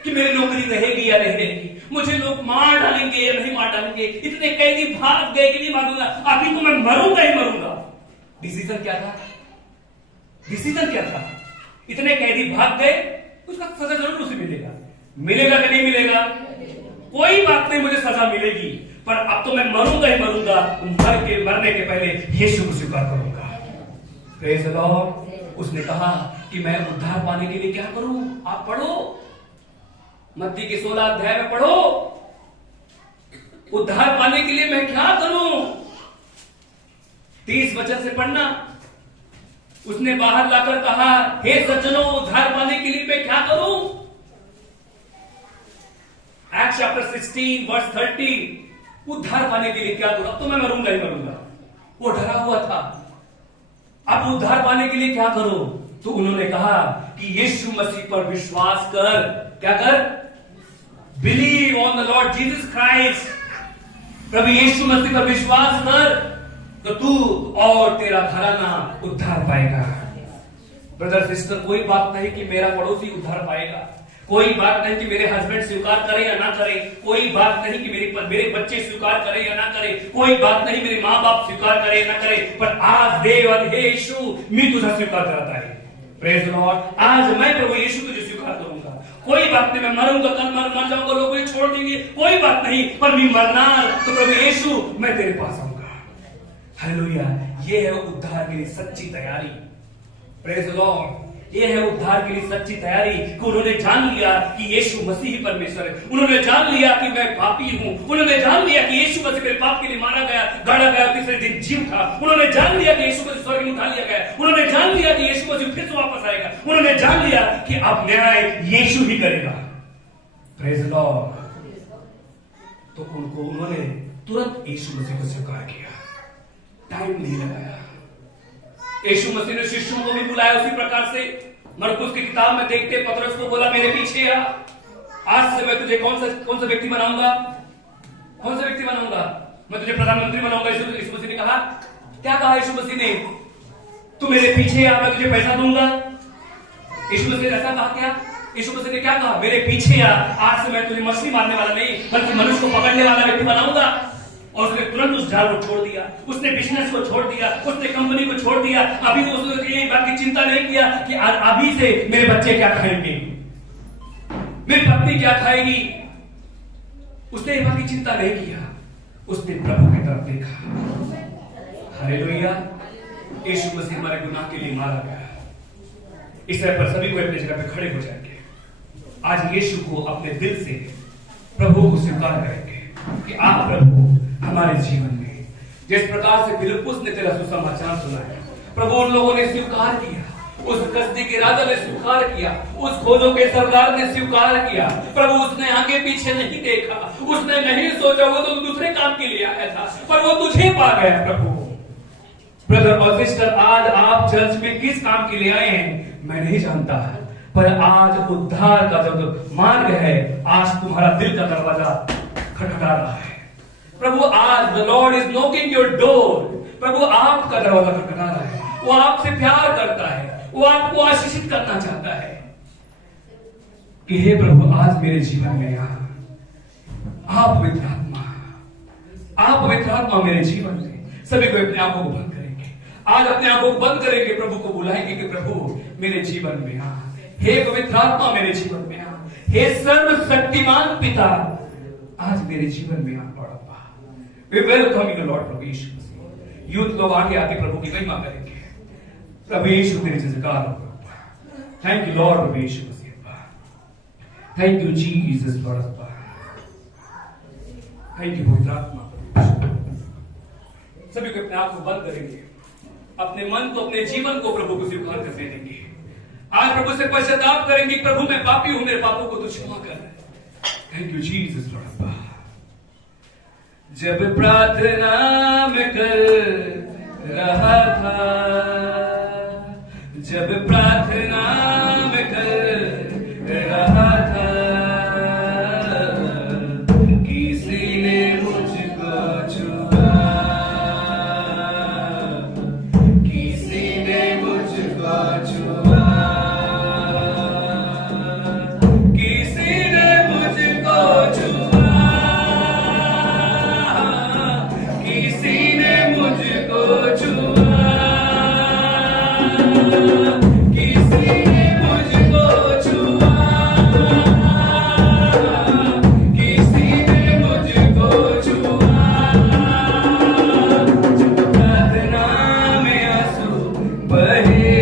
कि मेरी नौकरी रहेगी या नहीं रहेगी, मुझे लोग मार डालेंगे या नहीं मार डालेंगे, इतने कैदी भाग गए कि नहीं मारूंगा, अभी तो मैं मरूंगा ही मरूंगा। डिसीजन क्या था? डिसीजन क्या था? इतने कैदी भाग गए, उसका सजा जरूर उसे मिलेगा। मिलेगा कि नहीं मिलेगा? कोई बात नहीं, मुझे सजा मिलेगी, पर अब तो मैं मरूंगा ही मरूंगा। मरने के पहले यीशु को स्वीकार करूंगा। Praise the Lord. उसने कहा कि मैं उद्धार पाने के लिए क्या करूं? आप पढ़ो, मत्ती के 16 अध्याय में पढ़ो, उद्धार पाने के लिए मैं क्या करूं? 30 वचन से पढ़ना। उसने बाहर लाकर कहा, हे सज्जनों, उद्धार पाने के लिए मैं क्या करूं? Act chapter 16 verse 30। उद्धार पाने के लिए क्या करूं? अब तो मैं मरूंगा ही मरूंगा। वो डरा हुआ था। अब उद्धार पाने के लिए क्या करो? तो उन्होंने कहा कि यीशु मसीह पर विश्वास कर। क्या कर? Believe on the Lord Jesus Christ. प्रभु यीशु मसीह पर विश्वास कर तो तू और तेरा घराना उद्धार पाएगा। ब्रदर सिस्टर, कोई बात नहीं कि मेरा पड़ोसी उद्धार पाएगा, कोई बात नहीं कि मेरे हस्बैंड स्वीकार करें या ना करें, कोई बात नहीं कि मेरे बच्चे स्वीकार करें या ना करें, कोई बात नहीं मेरे माँ बाप स्वीकार करें या ना करें, पर आज देव हे यीशु मैं तुझे स्वीकार कराता है। Praise the Lord. आज मैं प्रभु यीशु तुझे स्वीकार करूंगा। कोई बात नहीं, मैं मरूंगा, कल मर जाऊंगा, लोग मुझे छोड़ देंगे, कोई बात नहीं, पर मैं मरना तो प्रभु यीशु मैं तेरे पास आऊंगा। हालेलुया। ये है उद्धार के लिए सच्ची तैयारी। Praise the Lord. ये है उद्धार के लिए सच्ची तैयारी कि उन्होंने जान लिया कि यीशु मसीह ही परमेश्वर है। उन्होंने जान लिया कि मैं पापी हूं। उन्होंने जान लिया कि यीशु मसीह मेरे पाप के लिए मारा गया, गाड़ा गया, तीसरे दिन जी उठा। उन्होंने जान लिया कि यीशु मसीह स्वर्ग में उठा लिया गया। उन्होंने जान लिया कि यीशु मसीह फिर से वापस आएगा। उन्होंने जान लिया कि अब न्याय यीशु ही करेगा। Praise the Lord. तो उन्होंने तुरंत यीशु मसीह को स्वीकार किया, टाइम नहीं लगाया। यीशु मसीह ने शिष्यों को भी बुलाया उसी प्रकार से। मरकुस की किताब में देखते पतरस को बोला, मेरे पीछे आ, आज से मैं तुझे कौन सा व्यक्ति बनाऊंगा? कौन सा व्यक्ति बनाऊंगा? मैं तुझे प्रधानमंत्री बनाऊंगा। यीशु मसीह ने कहा, क्या कहा यीशु मसीह ने? तू मेरे पीछे आ, मैं तुझे पैसा दूंगा। यीशु मसीह ने ऐसा कहा क्या? यीशु मसीह ने क्या कहा? मेरे पीछे आ, आज से मैं तुझे मछली मारने वाला नहीं बल्कि मनुष्य को पकड़ने वाला व्यक्ति बनाऊंगा। और उसने तुरंत उस जाल को छोड़ दिया, उसने बिजनेस को छोड़ दिया, उसने कंपनी को छोड़ दिया। अभी तो उसने ये बात की चिंता नहीं किया कि अभी से मेरे बच्चे क्या खाएंगे, मेरी पत्नी क्या खाएगी। उसने ये बात की चिंता नहीं किया, उसने प्रभु की तरफ देखा। हालेलुया। यीशु मसीह हमारे गुनाह के लिए मारा गया। इस तरह पर सभी को अपनी जगह पे खड़े हो जाएंगे। आज यीशु को अपने दिल से प्रभु को स्वीकार करेंगे कि आप प्रभु हमारे जीवन में, जिस प्रकार से फिलिप्पुस ने तेरा सुसमाचार सुनाया, प्रभु उन लोगों ने स्वीकार किया, उस कसदी के राजा ने स्वीकार किया, उस खोजों के सरदार ने स्वीकार किया। प्रभु उसने आगे पीछे नहीं देखा, उसने नहीं सोचा वो तो दूसरे काम के लिए आया था, पर वो तुझे पा गया। प्रभु ब्रदर और सिस्टर, आज आप चर्च में किस काम के लिए आए हैं मैं नहीं जानता, पर आज उद्धार का जो मार्ग है, आज तुम्हारा दिल का दरवाजा खटखटा रहा है। प्रभु आज the Lord is knocking your door. प्रभु आपका दरवाजा खटखटा रहा है। वो आपसे प्यार करता है, वो आपको आशीषित करना चाहता है कि हे प्रभु आज मेरे जीवन में आप पवित्र आत्मा मेरे जीवन में। सभी को अपने आंखों को बंद करेंगे, आज अपने आंखों को बंद करेंगे, प्रभु को बुलाएंगे कि प्रभु मेरे जीवन में आ, हे पवित्र आत्मा मेरे जीवन में आ, हे सर्वशक्तिमान पिता आज मेरे जीवन में आ। वी वेलकम यू लॉर्ड प्रभु यीशु मसीह। यूथ लोग आगे आके प्रभु की महिमा करेंगे। प्रभु यीशु तेरी जयकार हो। थैंक यू लॉर्ड प्रभु Yeshu Masih. Thank you Jesus lord. Thank you पवित्र आत्मा। सभी को अपने आप को बंद करेंगे, अपने मन को अपने जीवन को प्रभु को स्वीकार कर देंगे। आज प्रभु से पश्चाताप करेंगे, प्रभु मैं पापी हूं, मेरे पापों को तू क्षमा कर। Thank you Jesus Lord. जब प्रार्थना में कर रहा था, जब प्रार्थना में कर रहा था, किसी ने मुझको छुआ, किसी ने मुझको छुआ, किसी ने मुझको छुआ, किसी ने मुझको छुआ, किसी ने मुझको छुआ, किसी ने मुझको छुआ। जब प्रार्थना में आंसू बहे,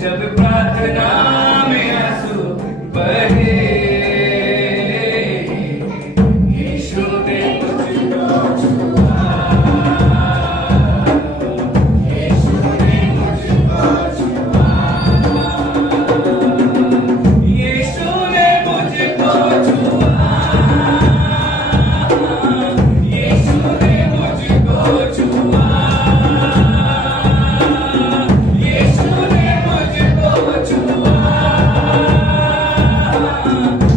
जब प्रार्थना में आंसू बहे, यीशु ने मुझको छुआ, यीशु ने मुझको छुआ, यीशु ने मुझको छुआ, यीशु ने मुझको छुआ, यीशु ने मुझको छुआ,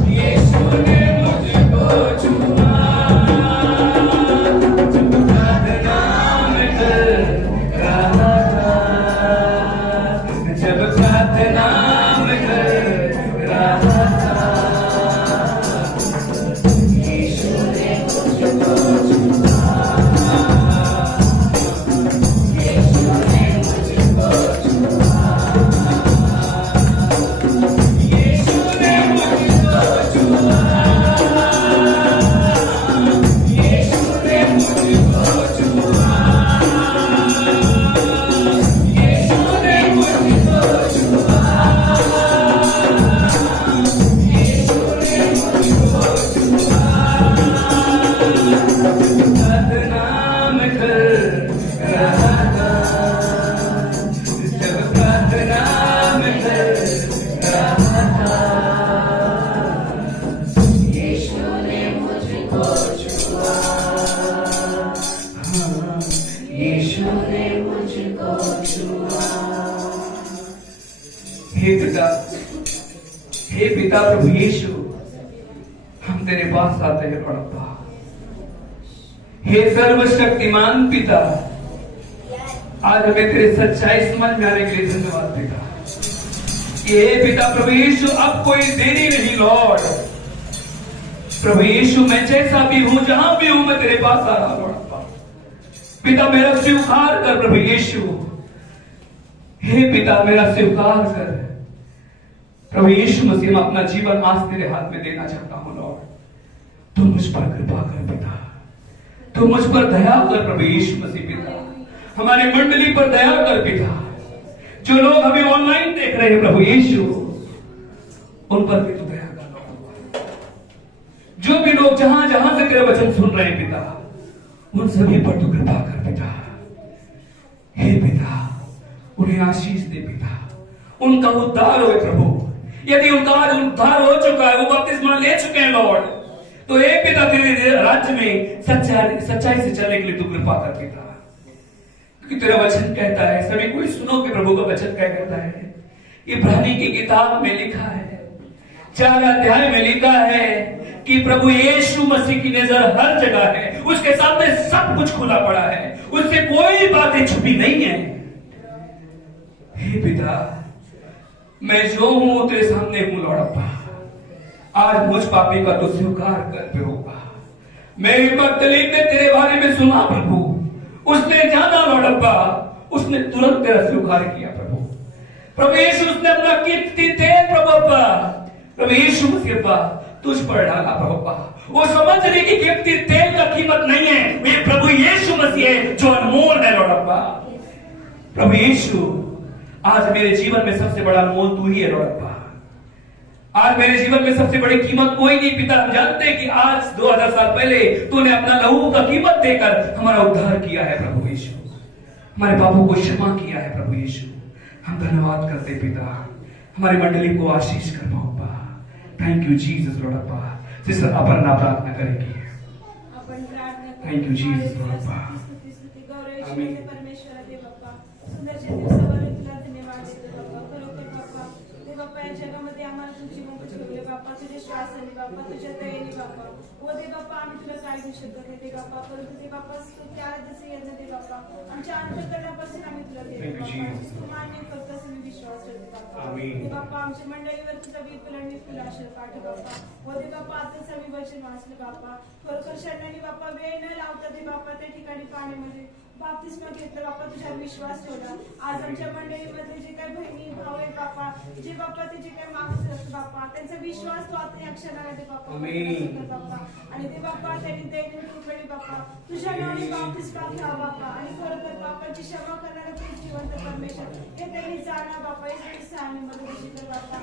यीशु ने मुझको छुआ। जब प्रार्थना में कर रहा था, जब प्रार्थना में कर रहा था, यीशु ने मुझको छुआ, यीशु ने मुझको छुआ, यीशु ने मुझको छुआ, यीशु ने मुझको छुआ, यीशु ने मुझको छुआ, यीशु ने मुझको छुआ। प्रार्थना में कर रहा था, जब प्रार्थना में कर रहा था, यीशु ने मुझको छुआ, यीशु ने मुझको छुआ। हे पिता प्रभु यीशु, हम तेरे पास आते हैं प्रभु। हे सर्वशक्तिमान पिता, आज हमें तेरे सच्चाई समझ में आने के लिए धन्यवाद पिता। हे पिता प्रभु यीशु, अब कोई देरी नहीं लॉर्ड। प्रभु यीशु मैं जैसा भी हूं, जहां भी हूं, मैं तेरे पास आ रहा हूं लॉर्ड। पिता मेरा स्वीकार कर प्रभु यीशु। हे पिता मेरा स्वीकार कर प्रभु यीशु मसीह। मैं अपना जीवन आज तेरे हाथ में देना चाहता हूं लॉर्ड। तू मुझ पर कृपा कर पिता, तू मुझ पर दया कर प्रभु यीशु मसीह पिता। हमारी मंडली पर दया कर पिता। जो लोग हमें ऑनलाइन देख रहे हैं प्रभु यीशु, उन पर भी तू दया कर लॉर्ड। जो भी लोग जहां जहां से तेरे वचन सुन रहे हैं पिता, उन सभी पर तू कृपा कर पिता। हे पिता उन्हें आशीष दे पिता, उनका उद्धार हो प्रभु। यदि उनका आज उद्धार हो चुका है, वो बपतिस्मा ले चुके हैं लॉर्ड, तो हे पिता तेरे राज्य में सच्चाई से चलने के लिए तू कृपा कर पिता। क्योंकि तेरा वचन कहता है, सभी कोई सुनो कि प्रभु का वचन क्या कहता है इब्रानी की किताब में लिखा है, 4 अध्याय में लिखा है कि प्रभु यीशु मसीह की नजर हर जगह है, उसके सामने सब कुछ खुला पड़ा है, उससे कोई बातें छुपी नहीं है। हे पिता, मैं जो हूं तेरे सामने हूं लॉर्ड अब्बा, आज मुझ पापी का तो स्वीकार कर प्रभु। मेरी मगदलीन ने तेरे बारे में सुना प्रभु, उसने जाना लॉर्ड अब्बा, उसने तुरंत तेरा स्वीकार किया प्रभु। प्रभु यीशु उसने अपना कीमती तेल प्रभु अब्बा, प्रभु यीशु मसीह अब्बा तुझ पर डाला प्रभु अब्बा। वो समझ रही कि कीमती तेल का कीमत नहीं है, वे प्रभु यीशु मसीह है जो अनमोल है लॉर्ड अब्बा। प्रभु यीशु, आज मेरे जीवन में सबसे बड़ा मोल तू ही है लॉर्ड अब्बा। आज मेरे जीवन में सबसे बड़ी कीमत कोई नहीं पिता। हम जानते हैं कि आज 2000 साल पहले तूने अपना लहू का कीमत देकर हमारा उद्धार किया है प्रभु यीशु, हमारे पापों को क्षमा किया है प्रभु यीशु। हम धन्यवाद करते पिता, हमारी मंडली को आशीष कर पाओ। थैंक यू जीसस लॉर्ड अब्बा। सिस्टर अपन प्रार्थना करेगी। थैंक यू जीसस लॉर्ड अब्बा। आमीन। परमेश्वर देव बाप्पा, सुंदरच्या दिवसावर तुला धन्यवाद देतो बाप्पा। खरोखर बाप्पा, देव बाप्पा या जगामध्ये आम्हाला तुझी मुख ठेवले बाप्पा, तुझ्या श्वासाने बाप्पा, तुझ्या दयेने बाप्पा। ओ दे बाप्पा, आम्ही तुला काय देऊ शकत नाही ते बाप्पा, परंतु ते बाप्पा स्तुती आराधना यज्ञ दे बाप्पा, आमच्या अंतःकरणापासून आम्ही तुला देतो बाप्पा। तू मान्य करतोस आणि विश्वास ठेवतो बाप्पा। दे बाप्पा, आमच्या मंडळीवर तुझा विपुल आणि विपुल आशीर्वाद पाठव बाप्पा। ओ दे बाप्पा, आताच आम्ही वचन वाचलं बाप्पा, खरोखर शरणांनी बाप्पा वेळ न लावता ते बाप्पा त्या ठिकाणी पाण्यामध्ये बाप्तिस्मा घेतलं बाप्पा, तुझ्यावर विश्वास ठेवला। आज आमच्या मंडळीमध्ये जे काही बहिणी भाऊ आहेत बाप्पा, जे बाप्पा ते जे काही मागत असतात बाप्पा, त्यांचा विश्वास तू आता या क्षणाला दे बाप्पा बाप्पा। आणि ते बाप्पा त्यांनी दैनंदिन कृपेने बाप्पा तुझ्या नावाने बाप्तिस्मा घ्यावा बाप्पा। आणि खरोखर बाप्पाची क्षमा करणारा तू जिवंत परमेश्वर, हे त्यांनी जाणा बाप्पा, हे सांगणे मदत कर बाप्पा।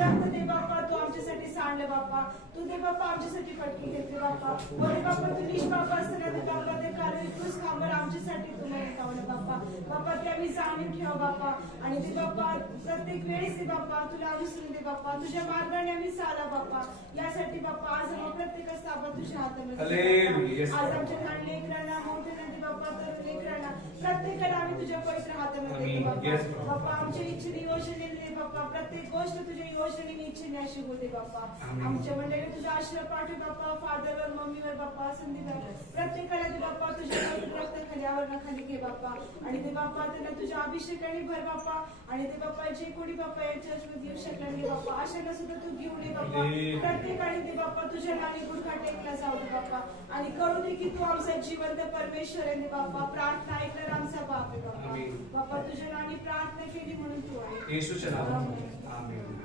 रक्त दे बाप्पा, तू आमच्यासाठी सांडलं बाप्पा, तू दे बाप्पा आमच्यासाठी पटकी घेतली बाप्पा। बोले बाप्पा, तू निष्पाप असताना ते बाप्पा ते काढून तूच खांबर आमच्यासाठी तुम्हाला खावलं बाप्पा। बाप्पा, ते आम्ही जाणून ठेवा बाप्पा, आणि ते बाप्पा प्रत्येक वेळेस ते बाप्पा तुला अनुसरून दे बाप्पा, तुझ्या मार्गाने आम्ही चाला बाप्पा। यासाठी बाप्पा आज आम्हा प्रत्येकाचा ताबा तुझ्या हातामध्ये, आज आमच्या लहान लेकरांना मोठे नदी बाप्पा, तर लेकरांना प्रत्येकाला आम्ही तुझ्या पवित्र हातामध्ये देतो बाप्पा। बाप्पा, आमच्या इच्छेने योजनेने बाप्पा, प्रत्येक गोष्ट तुझ्या योजनेने इच्छेने अशी होते बाप्पा। आमच्या मंडळीने तुझा आशीर्वाद पाठव बाप्पा, फादरवर मम्मीवर बाप्पा, संदीपवर प्रत्येकाला ते बाप्पा तुझ्या रक्ताखाली आवरणाखाली घे बाप्पा। आणि ते बाप्पा त्यांना तुझ्या अभिषेकाने भर बाप्पा, आणि ते बाप्पा जे कोणी बाप्पा या चर्चमध्ये येऊ शकणार नाही बाप्पा, अशाला सुद्धा तू घेऊन ये बाप्पा। प्रत्येकाने ते बाप्पा तुझ्या नावाने गुडघा टेकला जाऊ दे बाप्पा, आणि करू दे की तू आमचा जिवंत परमेश्वर आहे बाप्पा, प्रार्थना ऐकणार आमचा बाप आहे बाप्पा। बाप्पा, तुझ्या नावाने प्रार्थना केली म्हणून तू आहे, येशूच्या नावाने आमेन।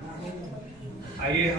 आइए